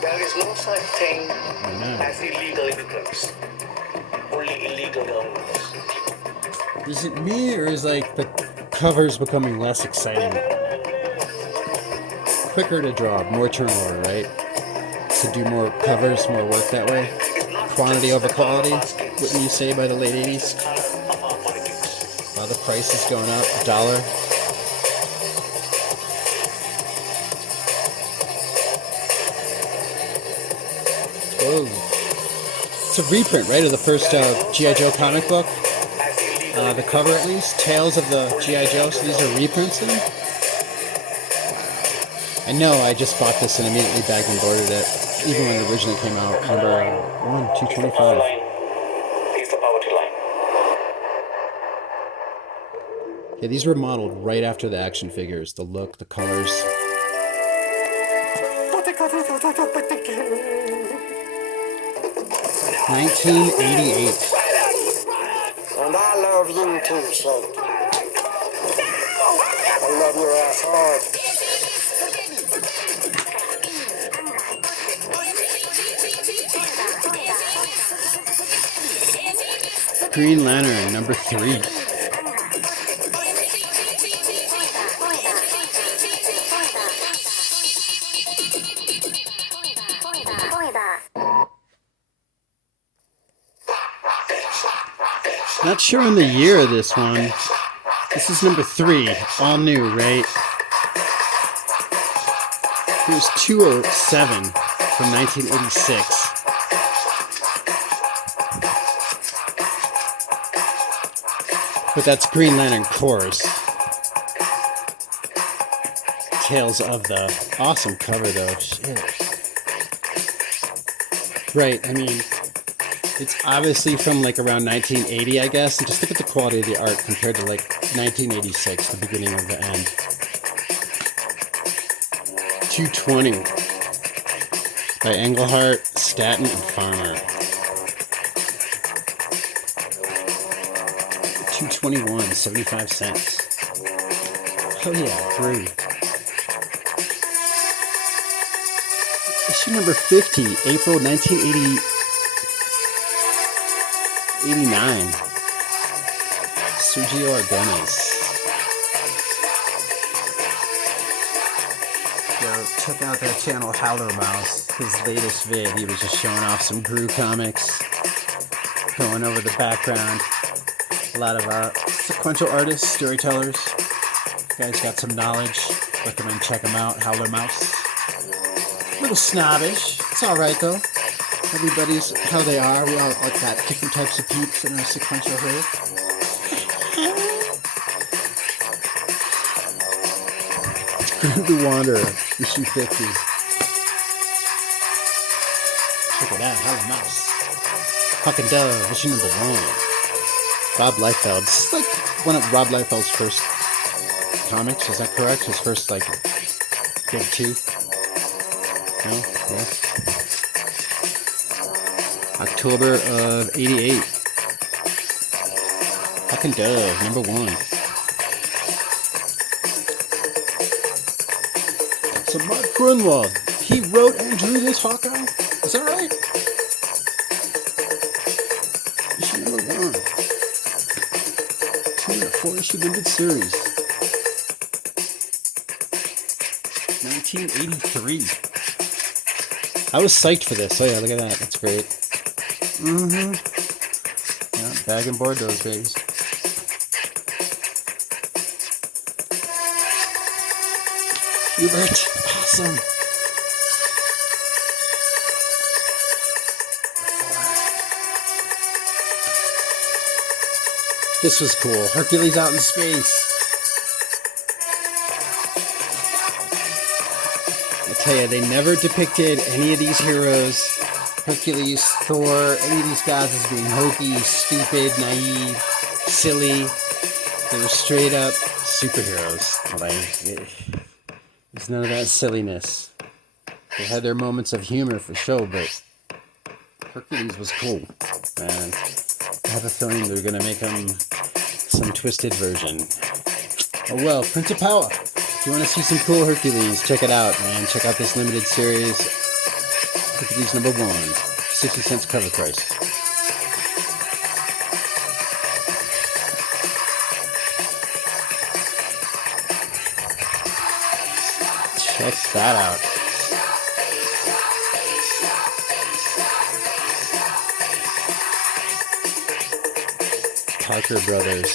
There is no such thing I know. as illegal immigrants, only illegal governments. Is it me, or is like the covers becoming less exciting? Quicker to draw, more turnover, right? To do more covers, more work that way. Quantity over quality, wouldn't you say, by the late 80s? While the price is going up, $1. Whoa. It's a reprint, right, of the first G.I. Joe comic book? The cover, at least. Tales of the G.I. Joe, so these are reprints then? I know I just bought this and immediately bagged and boarded it, even when it originally came out. Number 225. He's the poverty line. Yeah, these were modeled right after the action figures. The look, the colors. 1988. And I love you too, son. I love your ass hard. Green Lantern, #3. Not sure on the year of this one. This is #3, all new, right? Here's 207 from 1986. But that's Green Lantern Corps. Tales of the awesome cover though. Shit. Right, I mean, it's obviously from like around 1980, I guess. And just look at the quality of the art compared to like 1986, the beginning of the end. 220 by Englehart, Staton, and Farmer. 221, 75 cents. Oh yeah, great. Issue number 50, April 1989. Sergio Argones. Yo, check out that channel, Howlermouse. His latest vid, he was just showing off some Brew comics, going over the background. A lot of sequential artists, storytellers. You guys got some knowledge. Recommend check them out, Howlermouse. A little snobbish. It's alright though. Everybody's how they are. We all got different types of peeps in our sequential hood. The Wanderer, issue 50. Check it out, Howlermouse. Fucking Dove, issue number 1. Rob Liefeld. This is like one of Rob Liefeld's first comics, is that correct? His first, like, big two? No? Yes? October of 88. Fucking Dove, number 1. So Mark Grunwald, he wrote and drew this Hawkeye? Is that right? Issue number 1. 4-issue limited series. 1983. I was psyched for this. Oh yeah, look at that. That's great. Yeah, bag and board those babies. Hubert, awesome. This was cool. Hercules out in space. I tell you, they never depicted any of these heroes, Hercules, Thor, any of these guys as being hokey, stupid, naive, silly. They were straight up superheroes. Like, there's none of that silliness. They had their moments of humor for sure, but Hercules was cool. And I have a feeling they're going to make him some twisted version. Oh well, Prince of Power. If you want to see some cool Hercules, check it out, man. Check out this limited series. Hercules number 1. 60 cents cover price. Check that out. Parker Brothers.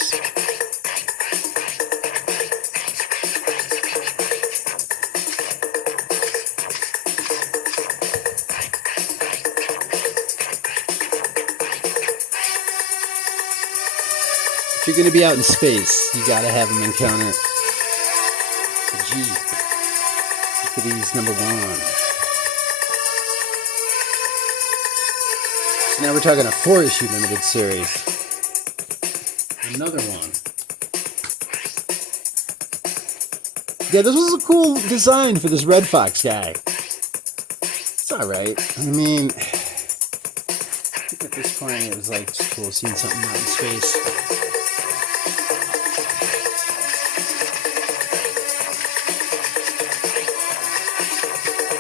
If you're going to be out in space, you got to have them encounter the G. Hercules number 1. So now we're talking a 4-issue limited series. Another one. Yeah, this was a cool design for this Red Fox guy. It's alright. I mean, I think at this point it was like just cool seeing something out in space.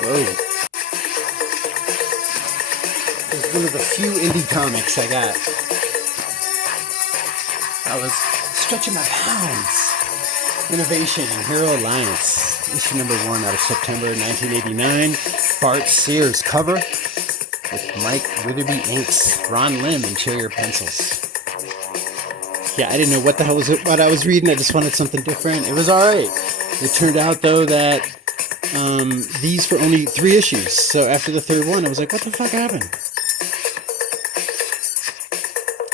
Whoa. This is one of the few indie comics I got. I was stretching my pounds. Innovation and Hero Alliance. Issue number 1 out of September 1989. Bart Sears cover with Mike Witherby inks. Ron Lim interior pencils. Yeah, I didn't know what the hell was what I was reading. I just wanted something different. It was alright. It turned out though that these were only 3 issues. So after the 3rd one, I was like, what the fuck happened?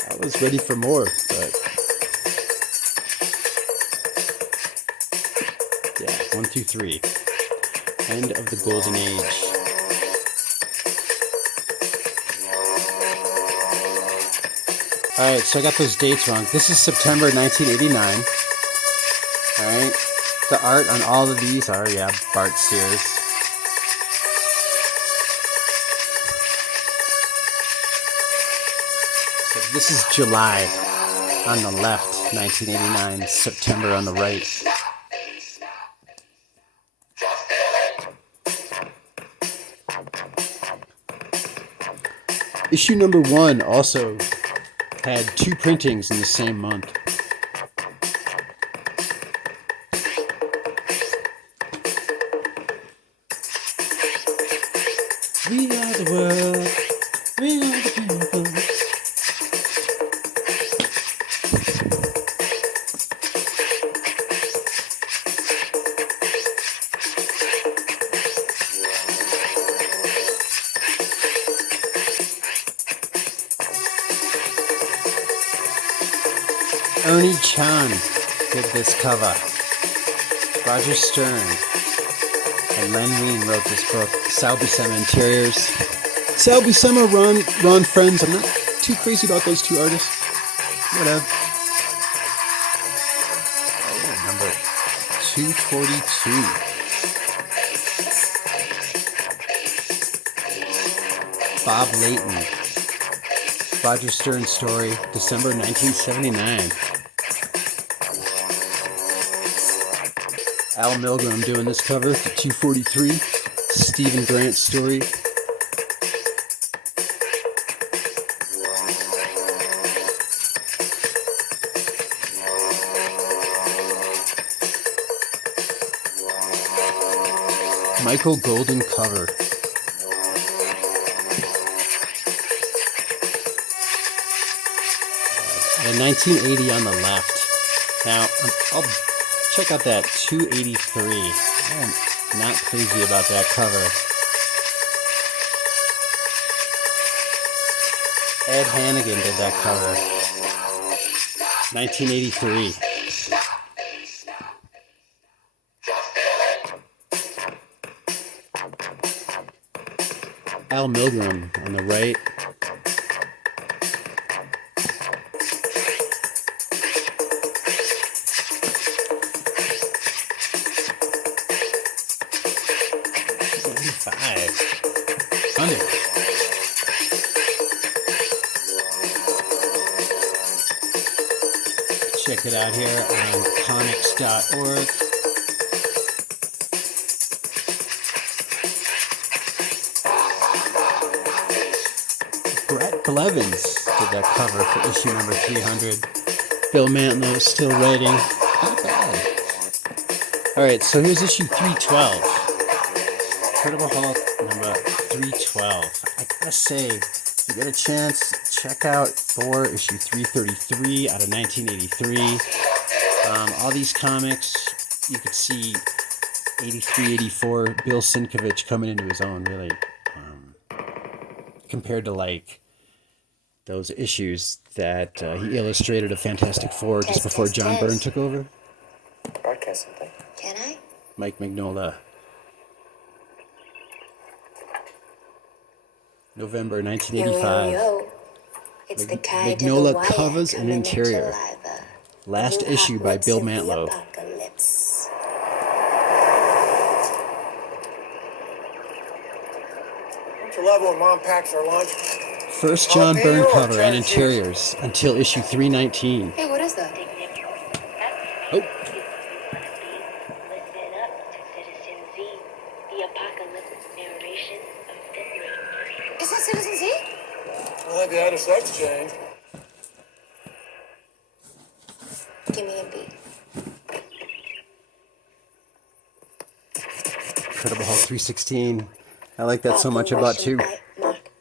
I was ready for more, but 1 through 3. End of the Golden Age. Alright, so I got those dates wrong. This is September 1989. Alright. The art on all of these are, yeah, Bart Sears. This is July on the left, 1989, September on the right. Issue number 1 also had 2 printings in the same month. We are the world. We are the people. Ernie Chan did this cover. Roger Stern and Len Wein wrote this book. Sal Buscema interiors. Sal Buscema, Ron Friends. I'm not too crazy about those 2 artists. Whatever. Oh, number 242. Bob Layton. Roger Stern story, December 1979. Al Milgram doing this cover for 243. Stephen Grant story. Michael Golden cover. And 1980 on the left. Now, I'll check out that 283. I'm not crazy about that cover. Ed Hannigan did that cover. 1983. Al Milgram on the right. Check it out here on comics.org. Brett Blevins did that cover for issue number 300. Bill Mantlo still writing. Not bad. Alright, so here's issue 312. Incredible Hulk number 312. I gotta say, if you get a chance, check out Thor issue 333 out of 1983. All these comics, you could see 83, 84, Bill Sienkiewicz coming into his own, really. Compared to, like, those issues that he illustrated of Fantastic Four just before John Byrne took over. Broadcast something. Can I? Mike Mignola. November 1985. Yo. It's the kind Mignola of the covers and interior. Last issue by Bill Mantlo. What's your level when Mom packs her lunch? First John Byrne cover and interiors until issue 319. Hey, what is that? Oh. Is that Citizen Z? I think they had a sex change. Give me a beat. Incredible Hulk 316. I like that so much about too.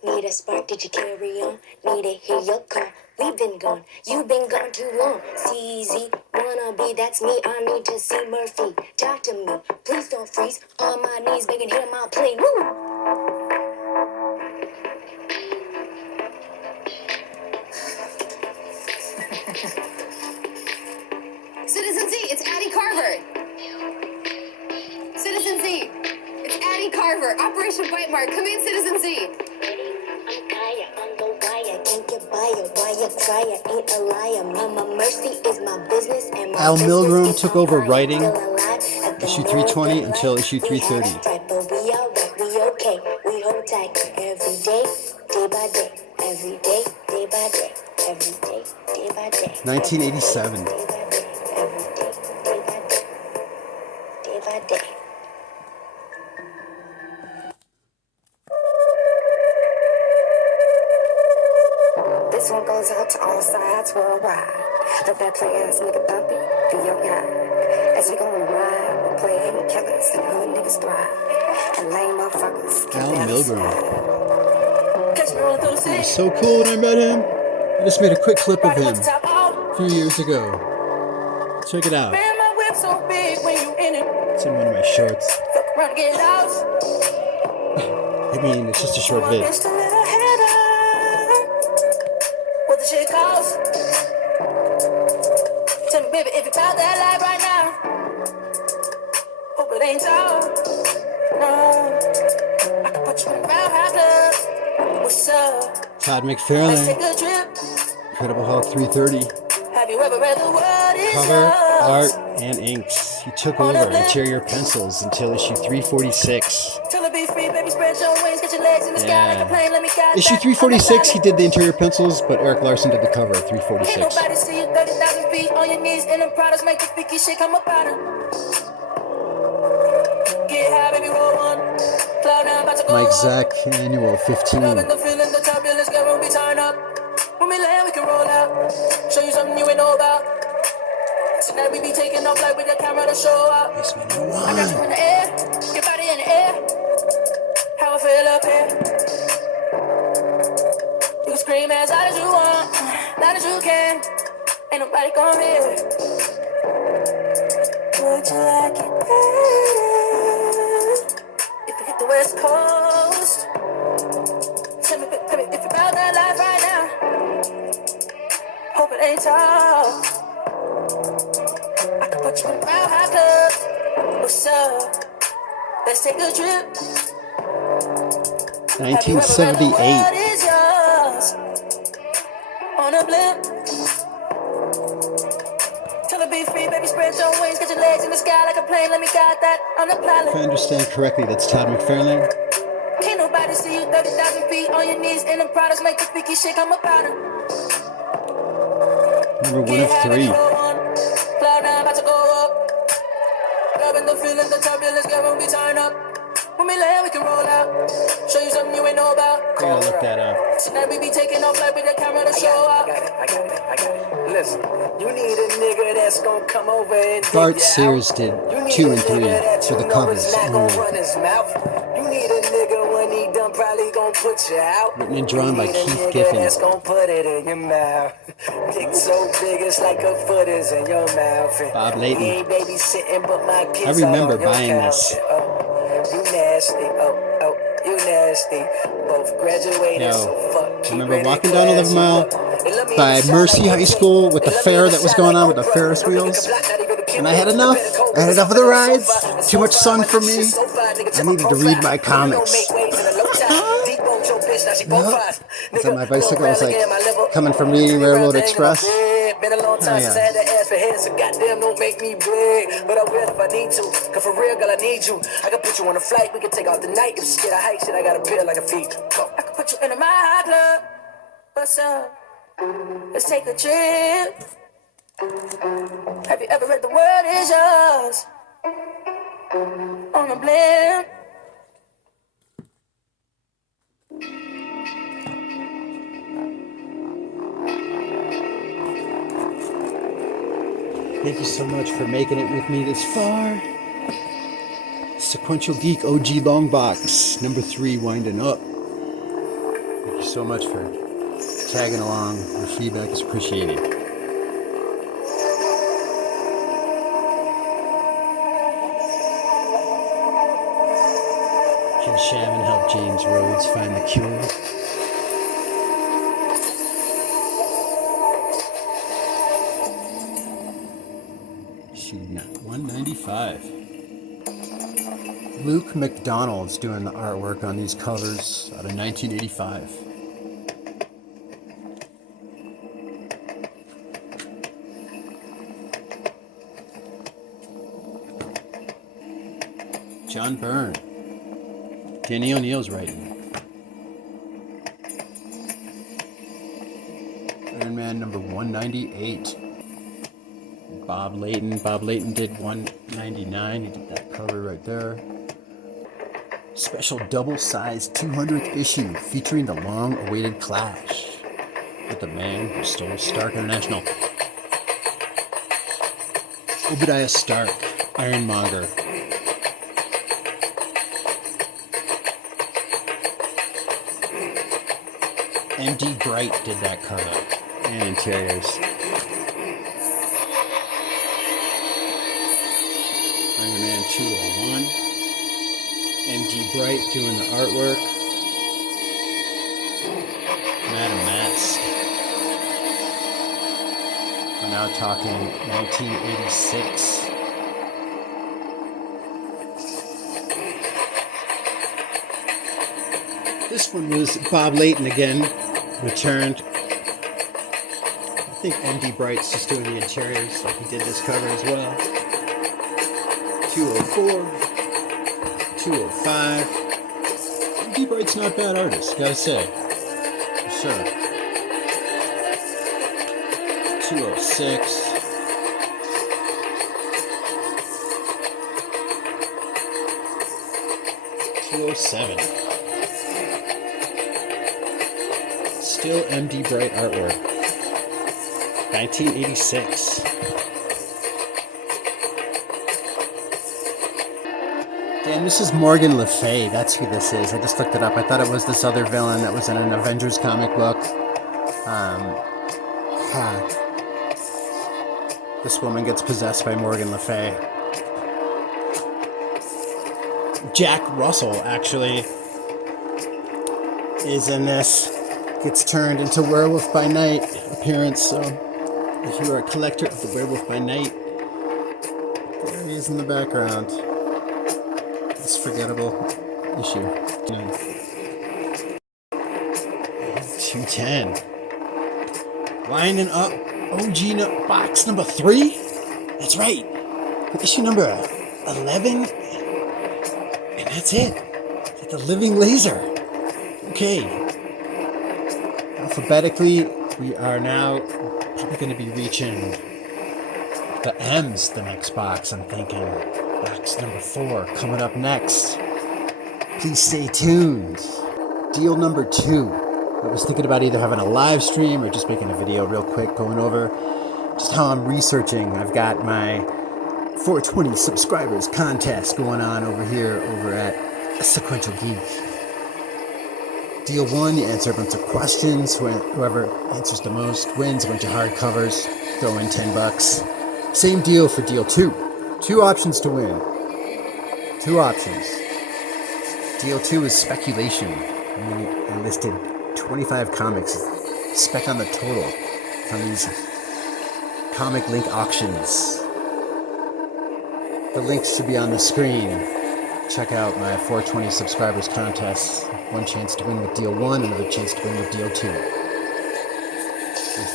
Need a spark, did you carry on? Need to hear your call. We've been gone, you've been gone too long. CZ, wanna be, that's me. I need to see Murphy. Talk to me, please don't freeze. On my knees, begging him, I'll play. Woo! Citizen Z, it's Addie Carver. Citizen Z, it's Addie Carver. Operation Bite Mark. Come in, Citizen Z. I'm Kaya on the wire. Can't get by it. Why you try it? Ain't a liar. Mama mercy is my business. And my Al Milgram took over writing issue 320 until issue 330. But we alright, we okay. We hold tight every day, day by day. Every day, day by day. Every day by day. 1987. Day by day, every day, day by day. This one goes out to all sides worldwide. Let that play ass nigga Thumpy be your guide. As we go on a ride, we'll play hidden killers and hood niggas thrive. And lame motherfuckers Al can Milgrom. catch me rolling through the He was city. so cool when I met him. I just made a quick clip of him a few years ago. Check it out. Man, my whip so big when you in it. It's in one of my shorts. Fuck around and get lost. I mean, it's just a short vid. Just a little header. What the shit cost? Tell me, baby, if you found that life right now. Hope it ain't so. No. I can put you in the Round High Club. What's up? Todd Let's take McFarlane. a trip. Incredible Hulk 330. Have you ever read the word is Cover, art, yours? and inks. He took over interior pencils until issue 346. Till it be free, baby, spread your wings, get your legs in the sky like a plane, let me guide Issue that 346, on he the did the interior pencils, but Eric Larson did the cover of Can't 346. nobody see you 30,000 feet on your knees and them products make the freaky shit come up out of. Get high, baby, roll one. Cloud nine, about to go Mike up. Zack, Annual 15. Loving the feeling, the turbulence, girl, when we turn up. When we land, we can roll out. Show you something you ain't know about. Tonight we be taking off like with the camera to show up. Yes, man, I got you in the air, your body in the air. How I feel up here. You can scream as loud as you want, loud as you can. Ain't nobody gonna hear it. Would you like it better if you hit the West Coast? Tell me if you about that life right now. Hope it ain't tall. I can put you in the Round High Club. What's up? Let's take a trip. 1978. What is yours? On a blimp. Till it be free, baby, spread your wings, get your legs in the sky like a plane. Let me guide that on the If I pilot. understand correctly, that's Todd McFarlane. Can't nobody see you 30,000 feet on your knees and the products make the freaky shit come up out of. Number 1 of 3. Cloud nine, about to go up. Loving the feeling, the turbulence, girl, when we turn up. When we land, we can roll out. Show you something you ain't know about. I gotta look that up. Tonight we be taking off like with the camera to show up. I got it. Listen, you need a nigga that's gonna come over and dig Bart you Sears out. did You need 2 a and 3 nigga that for you the know covers is not gonna only. run his mouth. You need a nigga when he done probably gonna put you out. Written and drawn by You need a Keith nigga Giffen. that's gonna put it in your mouth. Dick so big it's like a foot is in your mouth. And Bob we Layton. ain't babysitting but my kids I remember all on your buying couch. this. Oh, you nasty. Oh, you nasty. Both graduated, Yo, so fuck. Keep remember it walking down 11 Mile by Mercy High School with the fair that was going on with the Ferris wheels? And I had enough. I had enough of the rides. Too much sun for me. I needed to read my comics. It's on my bicycle. I was like, coming from reading Railroad Express. Been a long time since I had to ask for head, so goddamn don't make me big. But I will if I need to, cause for real, girl, I need you. I can put you on a flight, we can take off the night. If you scared of height shit, I got a pill like a feet. Go. I can put you in my high club. What's up? Let's take a trip. Have you ever read the word is yours? On a blimp. Thank you so much for making it with me this far. Sequential Geek OG Long Box, number 3, winding up. Thank you so much for tagging along. Your feedback is appreciated. Ken Shamman helped James Rhodes find the cure. Issue 195. Luke McDonald's doing the artwork on these covers out of 1985. John Byrne. Danny O'Neill's writing. Iron Man number 190. 198. Bob Layton. Bob Layton did 199. He did that cover right there. Special double-sized 200th issue featuring the long-awaited clash with the man who stole Stark International. Obadiah Stark, Ironmonger. M.D. Bright did that cover and interiors. Iron Man 201. M.D. Bright doing the artwork. Madam Mask. We're now talking 1986. This one was Bob Layton again, returned. I think M.D. Bright's just doing the interiors, like he did this cover as well. 204. 205. M.D. Bright's not a bad artist, gotta say. For sure. 206. 207. Still M.D. Bright artwork. 1986. Damn, this is Morgan Le Fay. That's who this is. I just looked it up. I thought it was this other villain that was in an Avengers comic book. This woman gets possessed by Morgan Le Fay. Jack Russell, actually, is in this. Gets turned into Werewolf by Night appearance. So, if you are a collector of the Werewolf by Night, there he is in the background. This forgettable issue. 210. Lining up OG box number 3? That's right. Issue number 11. And that's it. It's the Living Laser. Okay. Alphabetically, we are now probably going to be reaching the M's the next box, I'm thinking. Box number 4 coming up next. Please stay tuned. Deal number 2. I was thinking about either having a live stream or just making a video real quick going over just how I'm researching. I've got my 420 subscribers contest going on over here over at Sequential Geek. Deal 1, you answer a bunch of questions. Whoever answers the most wins a bunch of hardcovers. Throw in $10. Same deal for deal 2. 2 options to win. 2 options. Deal 2 is speculation. I listed 25 comics, spec on the total from these comic link auctions. The links should be on the screen. Check out my 420 subscribers contest. One chance to win with deal 1, another chance to win with deal 2. Your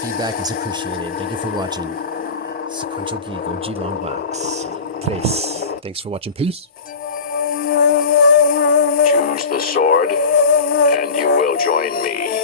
feedback is appreciated. Thank you for watching. Sequential Geek, OG Long Box. Thanks for watching. Peace. Choose the sword, and you will join me.